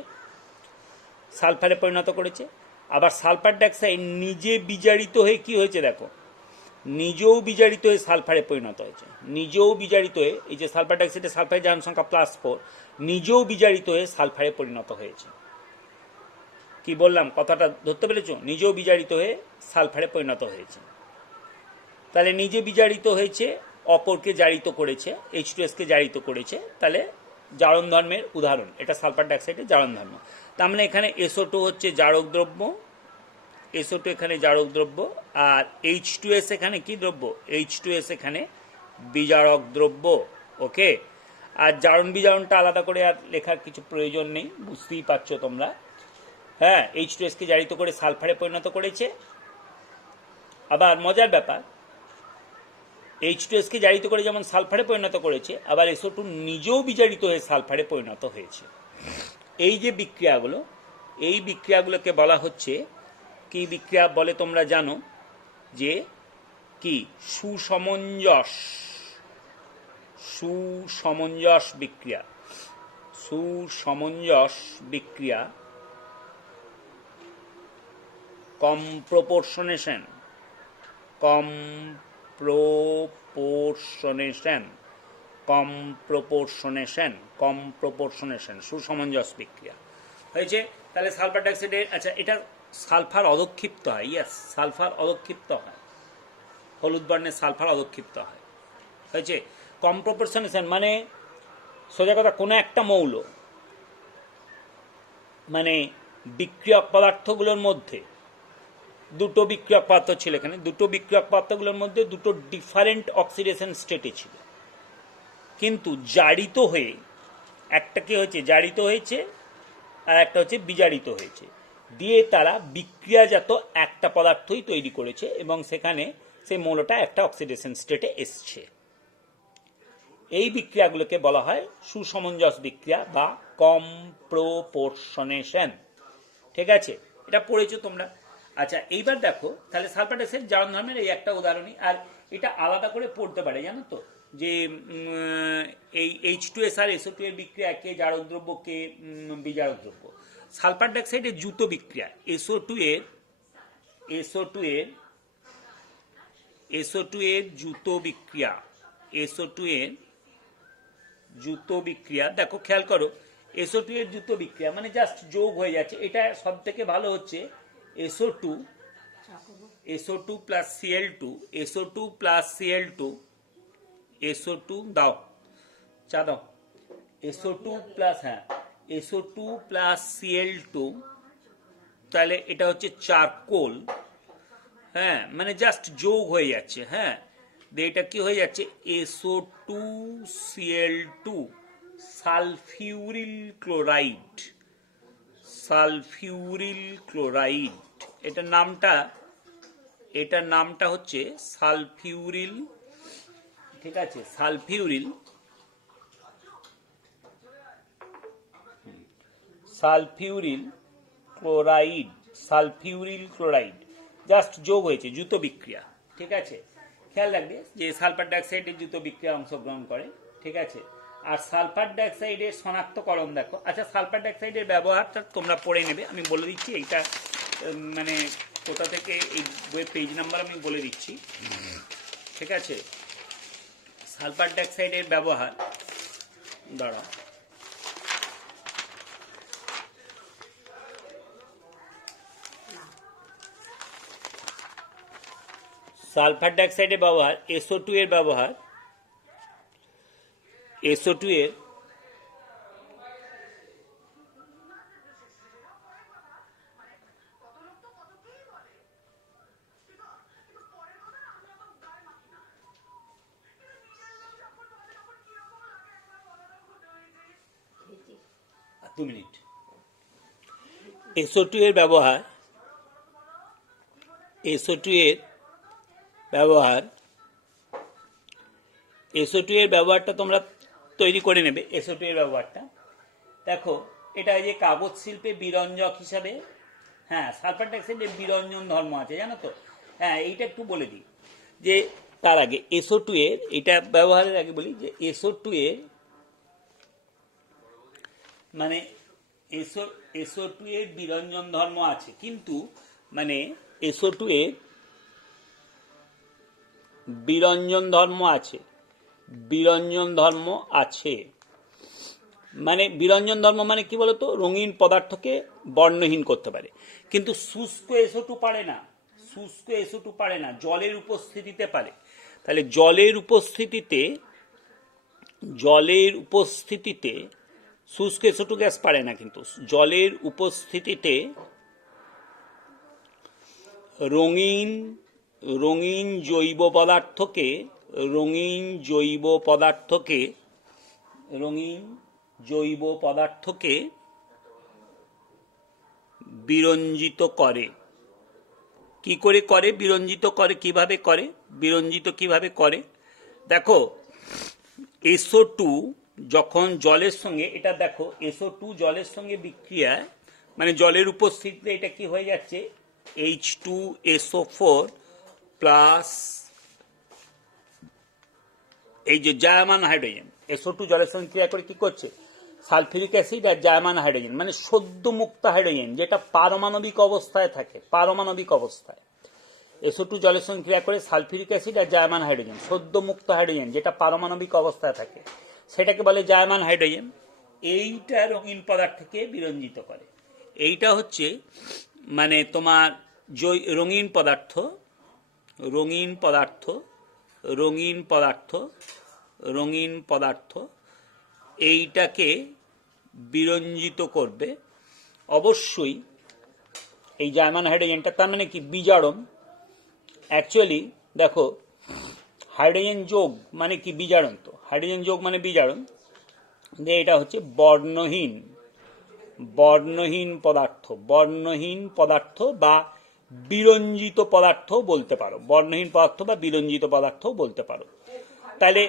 সালফারে পরিণত করেছে। আবার সালফার ডাইঅক্সাইড নিজে বিজারিত হয়ে কি হয়েছে দেখো, নিজেও বিজারিত হয়ে সালফারে পরিণত হয়েছে, নিজেও বিজারিত হয়ে, এই যে সালফার ডাইঅক্সাইডের সালফারের জারণ সংখ্যা +4, নিজেও বিজারিত হয়ে সালফারে পরিণত হয়েছে। কি বললাম, কথাটা ধরতে পেরেছো? নিজেও বিজারিত হয়ে সালফারে পরিণত হয়েছে। তাহলে নিজে বিজারিত হয়েছে, অপরকে জারিত করেছে, H2Sকে জারিত করেছে, তাহলে জারণ ধর্মের উদাহরণ এটা সালফার ডাইঅক্সাইডের জারণ ধর্ম। তার মানে এখানে SO2 হচ্ছে জারক দ্রব্য, SO2 এখানে জারক দ্রব্য, আর H2S এখানে কি দ্রব্য, H2S এখানে বিজারক দ্রব্য। ওকে, আর জারণ বিজারণটা আলাদা করে আর লেখার কিছু প্রয়োজন নেই, বুঝতেই পারছো তোমরা। হ্যাঁ, H2Sকে জারিত করে সালফারে পরিণত করেছে। আবার মজার ব্যাপার, H2Sকে জারিত করে যেমন সালফারে পরিণত করেছে, আবার SO2 নিজেও বিজারিত হয়ে সালফারে পরিণত হয়েছে। এই যে বিক্রিয়াগুলো, এই বিক্রিয়াগুলোকে বলা হচ্ছে কি বিক্রিয়া বলে তোমরা জানো, যে কি সুসমঞ্জস, সুসমঞ্জস বিক্রিয়া, সুসমঞ্জস বিক্রিয়া, কম্প্রপোর্শনেশন, কম্প্রপোর্শনেশন, কম্প্রপোর্শনেশন, কম্প্রপোর্শনেশন, সুসমঞ্জস বিক্রিয়া হয়েছে। তাহলে সালফার ডাইঅক্সাইডের, আচ্ছা এটা সালফার অধক্ষিপ্ত হয়, ইয়েস সালফার অধক্ষিপ্ত হয়, হলুদ বর্ণের সালফার অধক্ষিপ্ত হয়, হয়েছে। কম্প্রপোর্শনেশন মানে সোজা কথা, কোনো একটা মৌল মানে বিক্রিয়ক পদার্থগুলোর মধ্যে, দুটো বিক্রিয়ক পদার্থ ছিল এখানে, দুটো বিক্রিয়ক পদার্থগুলোর মধ্যে দুটো ডিফারেন্ট অক্সিডেশন স্টেটে ছিল, কিন্তু জারিত হয়ে, একটা কি হয়েছে জারিত হয়েছে আর একটা হচ্ছে বিজারিত হয়েছে, দিয়ে তারা বিক্রিয়াজাত একটা পদার্থই তৈরি করেছে এবং সেখানে সেই মৌলটা একটা অক্সিডেশন স্টেটে এসছে। এই বিক্রিয়াগুলোকে বলা হয় সুসমঞ্জস বিক্রিয়া বা কম্প্রপোর্শনেশন। ঠিক আছে, এটা পড়েছো তোমরা। আচ্ছা এইবার দেখো, তাহলে সালফার ডাইঅক্সাইড জারণ ধর্মের এই একটা উদাহরণই, আর এটা আলাদা করে পড়তে পারে জানো তো, যে এই H2S আর SO2 এর বিক্রিয়া কে জারক দ্রব্য, কে বিজারক দ্রব্য। সালফার ডাইঅক্সাইডের জুতো বিক্রিয়া, SO2 এর জুতো বিক্রিয়া, SO2 এর জুতো বিক্রিয়া, দেখো খেয়াল করো, SO2 এর জুতো বিক্রিয়া মানে জাস্ট যোগ হয়ে যাচ্ছে। এটা সব থেকে ভালো হচ্ছে SO2 plus Cl2, SO2 plus Cl2, SO2 দাও, চা দাও, SO2 প্লাস, হ্যাঁ SO2 প্লাস Cl2, তাহলে এটা হচ্ছে চারকোল। হ্যাঁ, মানে জাস্ট যোগ হয়ে যাচ্ছে। হ্যাঁ, এটা কি হয়ে যাচ্ছে, SO2 Cl2 সালফিউরিল ক্লোরাইড, সালফিউরিল ক্লোরাইড, এটার নামটা হচ্ছে সালফিউরিল। ঠিক আছে, সালফিউরিল ক্লোরাইড, সালফিউরিল ক্লোরাইড জাস্ট যোগ হয়েছে, জুতো বিক্রিয়া। ঠিক আছে, খেয়াল রাখবে যে সালফার ডাইঅক্সাইডের জুতো বিক্রিয়া অংশগ্রহণ করে। ঠিক আছে, আর সালফার ডাইঅক্সাইডের শনাক্তকরণ দেখো। আচ্ছা, সালফার ডাইঅক্সাইডের ব্যবহারটা তোমরা পড়ে নেবে, আমি বলে দিচ্ছি এইটা মানে কোথা থেকে, এই বইয়ের পেজ নাম্বার আমি বলে দিচ্ছি। ঠিক আছে, সালফার ডাইঅক্সাইডের ব্যবহার, দাঁড়াও, সালফার ডাইঅক্সাইডের ব্যবহার, SO2 এর ব্যবহার, SO2 এর দু মিনিট, SO2 এর ব্যবহার, SO2 এর ব্যবহার, SO2 এর ব্যবহারটা তোমরা তৈরি করে নেবে। SO2 এর ব্যবহারটা দেখো, এটা এই যে কাগজ শিল্পে বিরঞ্জক হিসাবে, হ্যাঁ সালফার ডাইঅক্সাইডের বিরঞ্জন ধর্ম আছে জানো তো। হ্যাঁ এইটা একটু বলে দিই যে তার আগে SO2 এর, এটা ব্যবহারের আগে বলি যে SO2 এর মানে SO2 এর বিরঞ্জন ধর্ম আছে, কিন্তু মানে SO2 এর বিরঞ্জন ধর্ম আছে, বিরঞ্জন ধর্ম আছে। মানে বিরঞ্জন ধর্ম মানে কি বলতো, রঙিন পদার্থকে বর্ণহীন করতে পারে, কিন্তু শুষ্ক SO2 পারে না। শুষ্ক SO2 পারে না, জলের উপস্থিতিতে পারে। তাহলে জলের উপস্থিতিতে শুষ্ক SO2 গ্যাস পারে না, কিন্তু জলের উপস্থিতিতে রঙিন জৈব পদার্থকে বিরঞ্জিত করে। কি করে করে বিরঞ্জিত করে, কিভাবে করে বিরঞ্জিত, কিভাবে করে দেখো। SO2 যখন জলের সঙ্গে, এটা দেখো SO2 জলের সঙ্গে বিক্রিয়ায়, মানে জলের উপস্থিতিতে এটা কি হয়ে যাচ্ছে, H2SO4 প্লাস এই যে জায়মান হাইড্রোজেন। SO2 জলের সঙ্গে ক্রিয়া করে কি করছে, সালফিউরিক অ্যাসিড আর জায়মান হাইড্রোজেন, মানে সদ্য মুক্ত হাইড্রোজেন যেটা পারমাণবিক অবস্থায় থাকে, পারমাণবিক অবস্থায় SO2 জলের সঙ্গে ক্রিয়া করে সালফিউরিক অ্যাসিড আর জায়মান হাইড্রোজেন, সদ্য মুক্ত হাইড্রোজেন যেটা পারমাণবিক অবস্থায় থাকে, সেটাকে বলে জায়মান হাইড্রোজেন। এইটা রঙিন পদার্থকে বিরঞ্জিত করে। এইটা হচ্ছে মানে তোমার রঙিন পদার্থ এইটাকে বিরঞ্জিত করবে অবশ্যই এই জার্মান হাইড্রোজেনটা। তার মানে কি, বিজারণ। অ্যাকচুয়ালি দেখো, হাইড্রোজেন যোগ মানে কি, বিজারণ। তো হাইড্রোজেন যোগ মানে বিজারণ, যে এটা হচ্ছে বর্ণহীন পদার্থ বা বিরঞ্জিত পদার্থ বলতে পারো, বর্ণহীন পদার্থ বা বিরঞ্জিত পদার্থ বলতে পারো। তাহলে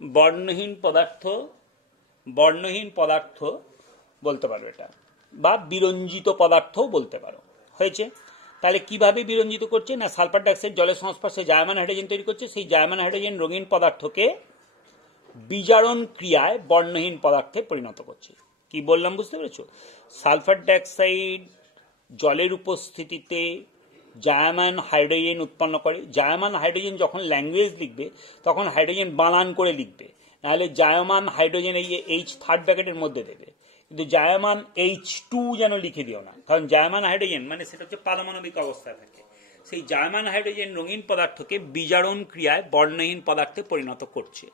বর্ণহীন পদার্থ বলতে পারো এটা, বা বিরঞ্জিত পদার্থ বলতে পারো। হয়েছে? তাহলে কিভাবে বিরঞ্জিত করছে না, সালফার ডাইঅক্সাইড জলের সংস্পর্শে জার্মান হাইড্রোজেন তৈরি করছে, সেই জার্মান হাইড্রোজেন রঙিন পদার্থকে বিজারণ ক্রিয়ায় বর্ণহীন পদার্থে পরিণত করছে। কি বললাম বুঝতে পেরেছো? সালফার ডাইঅক্সাইড জলের উপস্থিতিতে জার্মান হাইড্রোজেন উৎপন্ন করে। জার্মান হাইড্রোজেন যখন ল্যাঙ্গুয়েজ লিখবে তখন হাইড্রোজেন বানান করে লিখবে, নাহলে জার্মান হাইড্রোজেন এই H থার্ড ব্র্যাকেটের মধ্যে দেবে, কিন্তু জার্মান H2 যেন লিখে দিও না, কারণ জার্মান হাইড্রোজেন মানে সেটা হচ্ছে পারমাণবিক অবস্থায় থাকে। সেই জার্মান হাইড্রোজেন রঙিন পদার্থকে বিজারণ ক্রিয়ায় বর্ণহীন পদার্থে পরিণত করছে।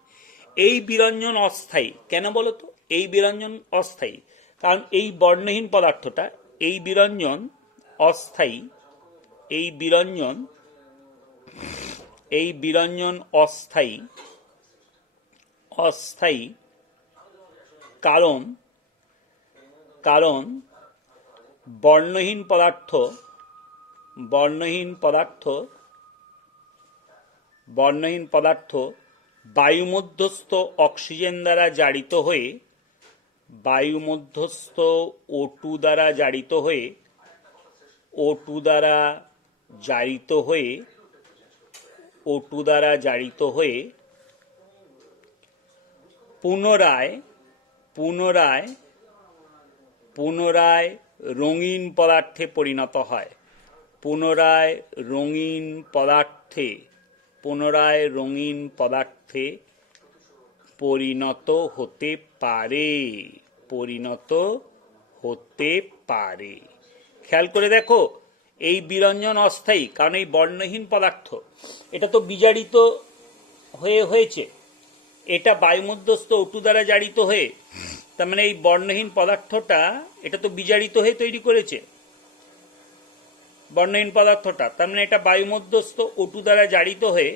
এই বিরঞ্জন অস্থায়ী কেন বলো তো? এই বিরঞ্জন অস্থায়ী কারণ এই বর্ণহীন পদার্থটা, এই বিরঞ্জন অস্থায়ী, অস্থায়ী কারণ বর্ণহীন পদার্থ বায়ুমধ্যস্থ অক্সিজেন দ্বারা জারিত হয়ে, বায়ুমধ্যস্থ O2 দ্বারা জারিত হয়ে পুনরায় রঙিন পদার্থে পরিণত হয়। পুনরায় রঙিন পদার্থে পরিণত হতে পারে। খেয়াল করে দেখো, এই বিরঞ্জন অস্থায়ী কারণ এই বর্ণহীন পদার্থ এটা তো বিজারিত হয়েছে, এটা বায়ুমধ্যস্থ O2 দ্বারা জারিত হয়ে, তার মানে এই বর্ণহীন পদার্থটা এটা তো বিজারিত হয়ে তৈরি করেছে বর্ণহীন পদার্থটা, তার মানে এটা বায়ুমধ্যস্থ O2 দ্বারা জারিত হয়ে,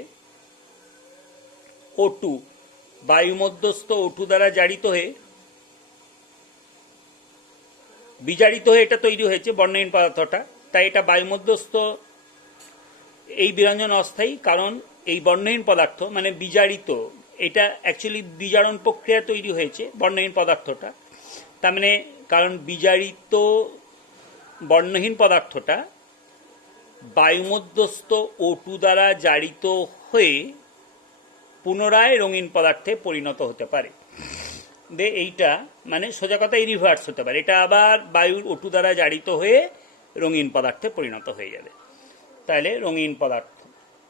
বায়ুমধ্যস্থ O2 দ্বারা জারিত হয়ে বিজারিত হয়ে এটা তৈরি হয়েছে বর্ণহীন পদার্থটা। তাই এটা বায়ুমধ্যস্থ এই বিরঞ্জন অস্থায়ী, কারণ এই বর্ণহীন পদার্থ মানে বিজারিত, এটা অ্যাকচুয়ালি বিজারণ প্রক্রিয়া তৈরি হয়েছে বর্ণহীন পদার্থটা, তার মানে কারণ বিজারিত বর্ণহীন পদার্থটা বায়ুমধ্যস্থ O2 দ্বারা জারিত হয়ে পুনরায় রঙিন পদার্থে পরিণত হতে পারে। এইটা মানে সোজা কথা রিভার্স হতে পারে, এটা আবার বায়ুর O2 দ্বারা জারিত হয়ে রঙিন পদার্থে পরিণত হয়ে যাবে, তাহলে রঙিন পদার্থ,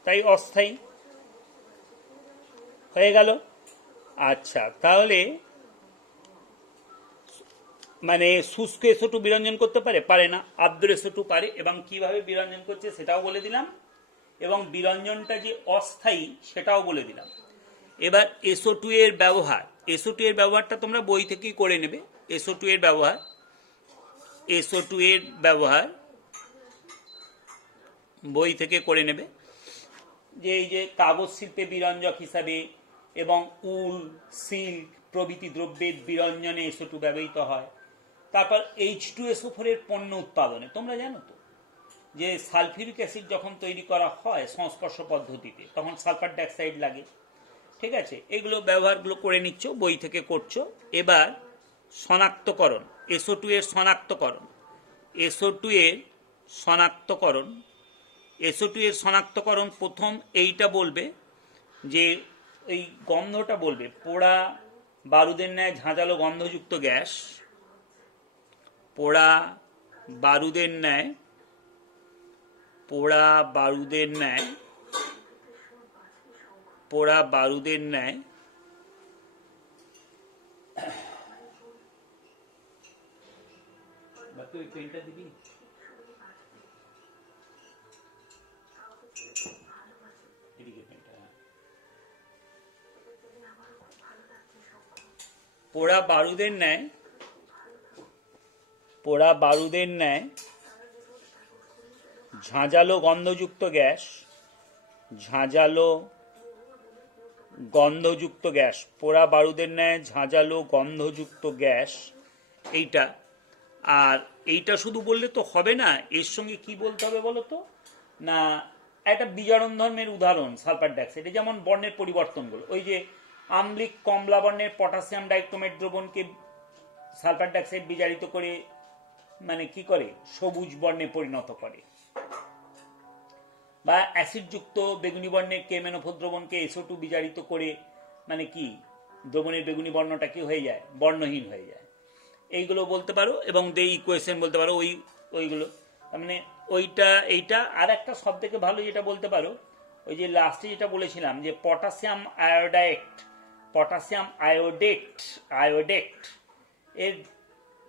তাই অস্থায়ী হয়ে গেল। আচ্ছা, তাহলে মানে শুষ্ক SO2 বিরঞ্জন করতে পারে? পারে না। আর্দ্র SO2 পারে, এবং কিভাবে বিরঞ্জন করছে সেটাও বলে দিলাম, এবং বিরঞ্জনটা যে অস্থায়ী সেটাও বলে দিলাম। এবার SO2 এর ব্যবহার, SO2 এর ব্যবহারটা তোমরা বই থেকেই করে নেবে। SO2 এর ব্যবহার, SO2 এর ব্যবহার বই থেকে করে নেবে, যে এই যে কাগজ শিল্পে বিরঞ্জক হিসাবে এবং উল, সিল্ক প্রভৃতি দ্রব্যের বিরঞ্জনে SO2 ব্যবহৃত হয়। তারপর H2SO4 এর পণ্য উৎপাদনে তোমরা জানো তো যে সালফিউরিক অ্যাসিড যখন তৈরি করা হয় সংস্পর্শ পদ্ধতিতে, তখন সালফার ডাইঅক্সাইড লাগে, ঠিক আছে? এগুলো ব্যবহারগুলো করে নিচ্ছ, বই থেকে করছো। এবার শনাক্তকরণ, SO2 এর শনাক্তকরণ, SO2 এর শনাক্তকরণ, SO2 এর শনাক্তকরণ প্রথম এইটা বলবে যে এই গন্ধটা বলবে, পোড়া বারুদের ন্যায় ঝাঁঝালো গন্ধযুক্ত গ্যাস, পোড়া বারুদের ন্যায়, পোড়া বারুদের ন্যায়, পোড়া বারুদের ন্যায় পেনটা দিবি, পোড়া বারুদের ন্যায়, পোড়া বারুদের ন্যায় ঝাঁঝালো গন্ধযুক্ত গ্যাস, ঝাঁঝালো গন্ধযুক্ত গ্যাস, পোড়া বারুদের ন্যায় ঝাঁঝালো গন্ধযুক্ত গ্যাস, এইটা। আর এইটা শুধু বললে তো হবে না, এর সঙ্গে কি বলতে হবে বলো তো, না একটা বিজারণ ধর্মের উদাহরণ সালফার ডাইঅক্সাইড, যেমন বর্ণের পরিবর্তনগুলো, ওই যে আম্লিক কমলা বর্ণের পটাশিয়াম ডাইক্রোমেট দ্রবণকে সালফার ডাইঅক্সাইড বিজারিত করে মানে কি করে সবুজ বর্ণে পরিণত করে, বা অ্যাসিডযুক্ত বেগুনি বর্ণের কেমেনোফোর দ্রবণকে SO2 বিজারিত করে মানে কি দ্রবণের বেগুনি বর্ণটা কি হয়ে যায়, বর্ণহীন হয়ে যায়। এইগুলো বলতে পারো, এবং দে ইকুয়েশন বলতে পারো, ওইগুলো মানে ওইটা এইটা। আর একটা সব থেকে ভালো যেটা বলতে পারো, ওই যে লাস্টে যেটা বলেছিলাম যে পটাশিয়াম আয়োডাইট, পটাশিয়াম আয়োডেট এর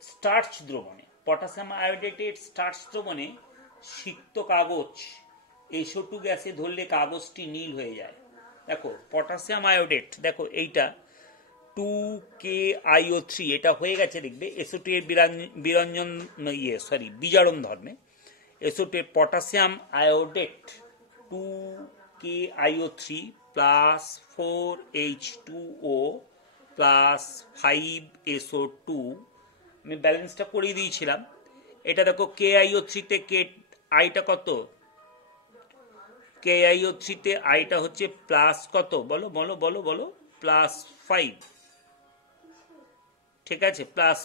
স্টার্চ দ্রবণে, পটাশিয়াম আয়োডেটের স্টার্চ দ্রবণে সিক্ত কাগজ SO2 গ্যাসে ধরলে কাগজটি নীল হয়ে যায়। দেখো পটাশিয়াম আয়োডেট, দেখো এইটা 2KiO3, এটা হয়ে গেছে দেখবে SO2 এর বিরঞ্জন বিজারণ ধর্মে। SO2 এর potassium iodate 2KiO3 plus 4H2O plus 5SO2, আমি ব্যালেন্সটা করিয়ে দিয়েছিলাম। এটা দেখো KiO3 তে আইটা কত, KiO3 তে আইটা হচ্ছে প্লাস কত বলো বলো বলো বলো, প্লাস 5, ঠিক আছে? প্লাস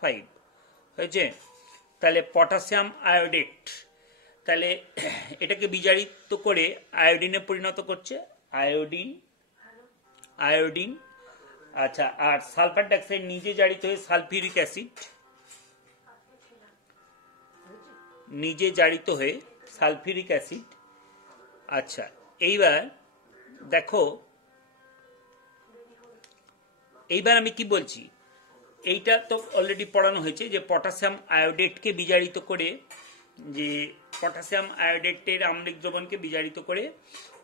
5 হয়েছে। তাহলে পটাশিয়াম আয়োডেট, তাহলে এটাকে বিজারিত করে আয়োডিনে পরিণত করছে, আয়োডিন। আচ্ছা, আর সালফার ডাইঅক্সাইড নিজে জারিত হয়ে সালফিউরিক অ্যাসিড, নিজে জারিত হয়ে সালফিউরিক অ্যাসিড। আচ্ছা, এইবার দেখো, এইবার আমি কি বলছি, এইটা তো অলরেডি পড়ানো হয়েছে যে পটাশিয়াম আয়োডেটকে বিজারিত করে, যে পটাশিয়াম আয়োডেটের আম্লিক দ্রবণকে বিজারিত করে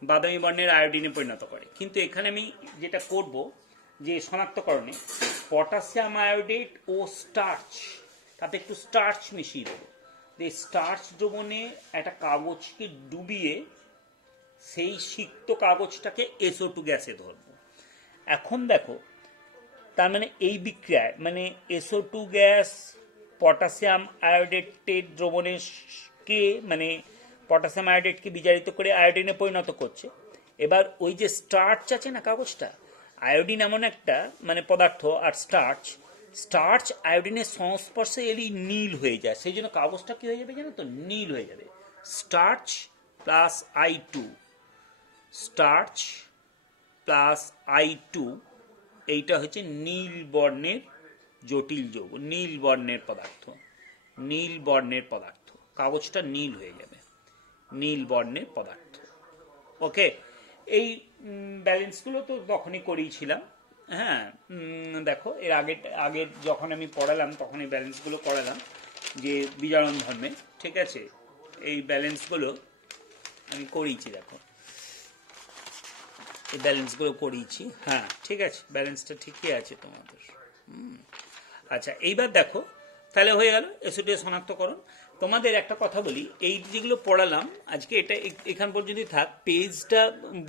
বাদামি বর্ণের আয়োডিনে পরিণত করে। কিন্তু এখানে আমি যেটা করব যে শনাক্তকরণে পটাশিয়াম আয়োডেট ও স্টার্চ, তাতে একটু স্টার্চ মিশিয়ে দেবো, এই স্টার্চ দ্রবণে একটা কাগজকে ডুবিয়ে সেই সিক্ত কাগজটাকে SO2 গ্যাসে ধরবো। এখন দেখো, তার মানে এই বিক্রিয়ায় মানে SO2 গ্যাস পটাশিয়াম আয়োডেটের দ্রবণের কে মানে পটাশিয়াম আয়োডাইডকে বিজারিত করে আয়োডিনে পরিণত করছে। এবার ওই যে স্টার্চ আছে না কাগজটা, আয়োডিন এমন একটা মানে পদার্থ, আর স্টার্চ আয়োডিনের সংস্পর্শে এলেই নীল হয়ে যায়, সেই জন্য কাগজটা কি হয়ে যাবে জানো তো, নীল হয়ে যাবে। Starch plus I2, starch plus I2, এইটা হচ্ছে নীল বর্ণের জটিল যৌগ, নীল বর্ণের পদার্থ, নীল বর্ণের পদার্থ, কাগজটা নীল হয়ে যাবে, নীল বর্ণের পদার্থ। ওকে, এই ব্যালেন্সগুলো তো তখনই করিয়েছিলাম। হ্যাঁ, দেখো এর আগের যখন আমি পড়ালাম তখন এই ব্যালেন্সগুলো করালাম যে বিজারণ ধর্মে, ঠিক আছে, এই ব্যালেন্সগুলো আমি করিয়েছি, দেখো এই ব্যালেন্সগুলো করিয়েছি। হ্যাঁ ঠিক আছে, ব্যালেন্সটা ঠিকই আছে তোমাদের। আচ্ছা এইবার দেখো, তাহলে হয়ে গেল এসওটি শনাক্তকরণ। তোমাদের একটা কথা বলি, এই যেগুলো পড়ালাম আজকে এটা এখান পর্যন্তই থাক। পেজটা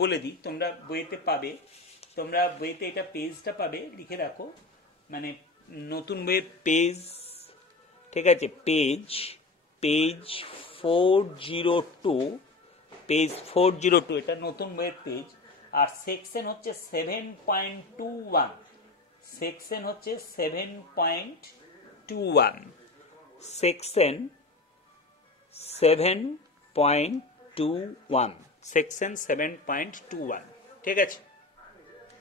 বলে দিই, তোমরা বইতে পাবে, তোমরা বইতে এটা পেজটা পাবে, লিখে রাখো, মানে নতুন বইয়ের পেজ, ঠিক আছে, পেজ 402, পেজ 402, এটা নতুন বইয়ের পেজ। আর সেকশন হচ্ছে 7.21, সেকশন হচ্ছে 7.21, সেকশন 7.21, সেকশন 7.21, ঠিক আছে।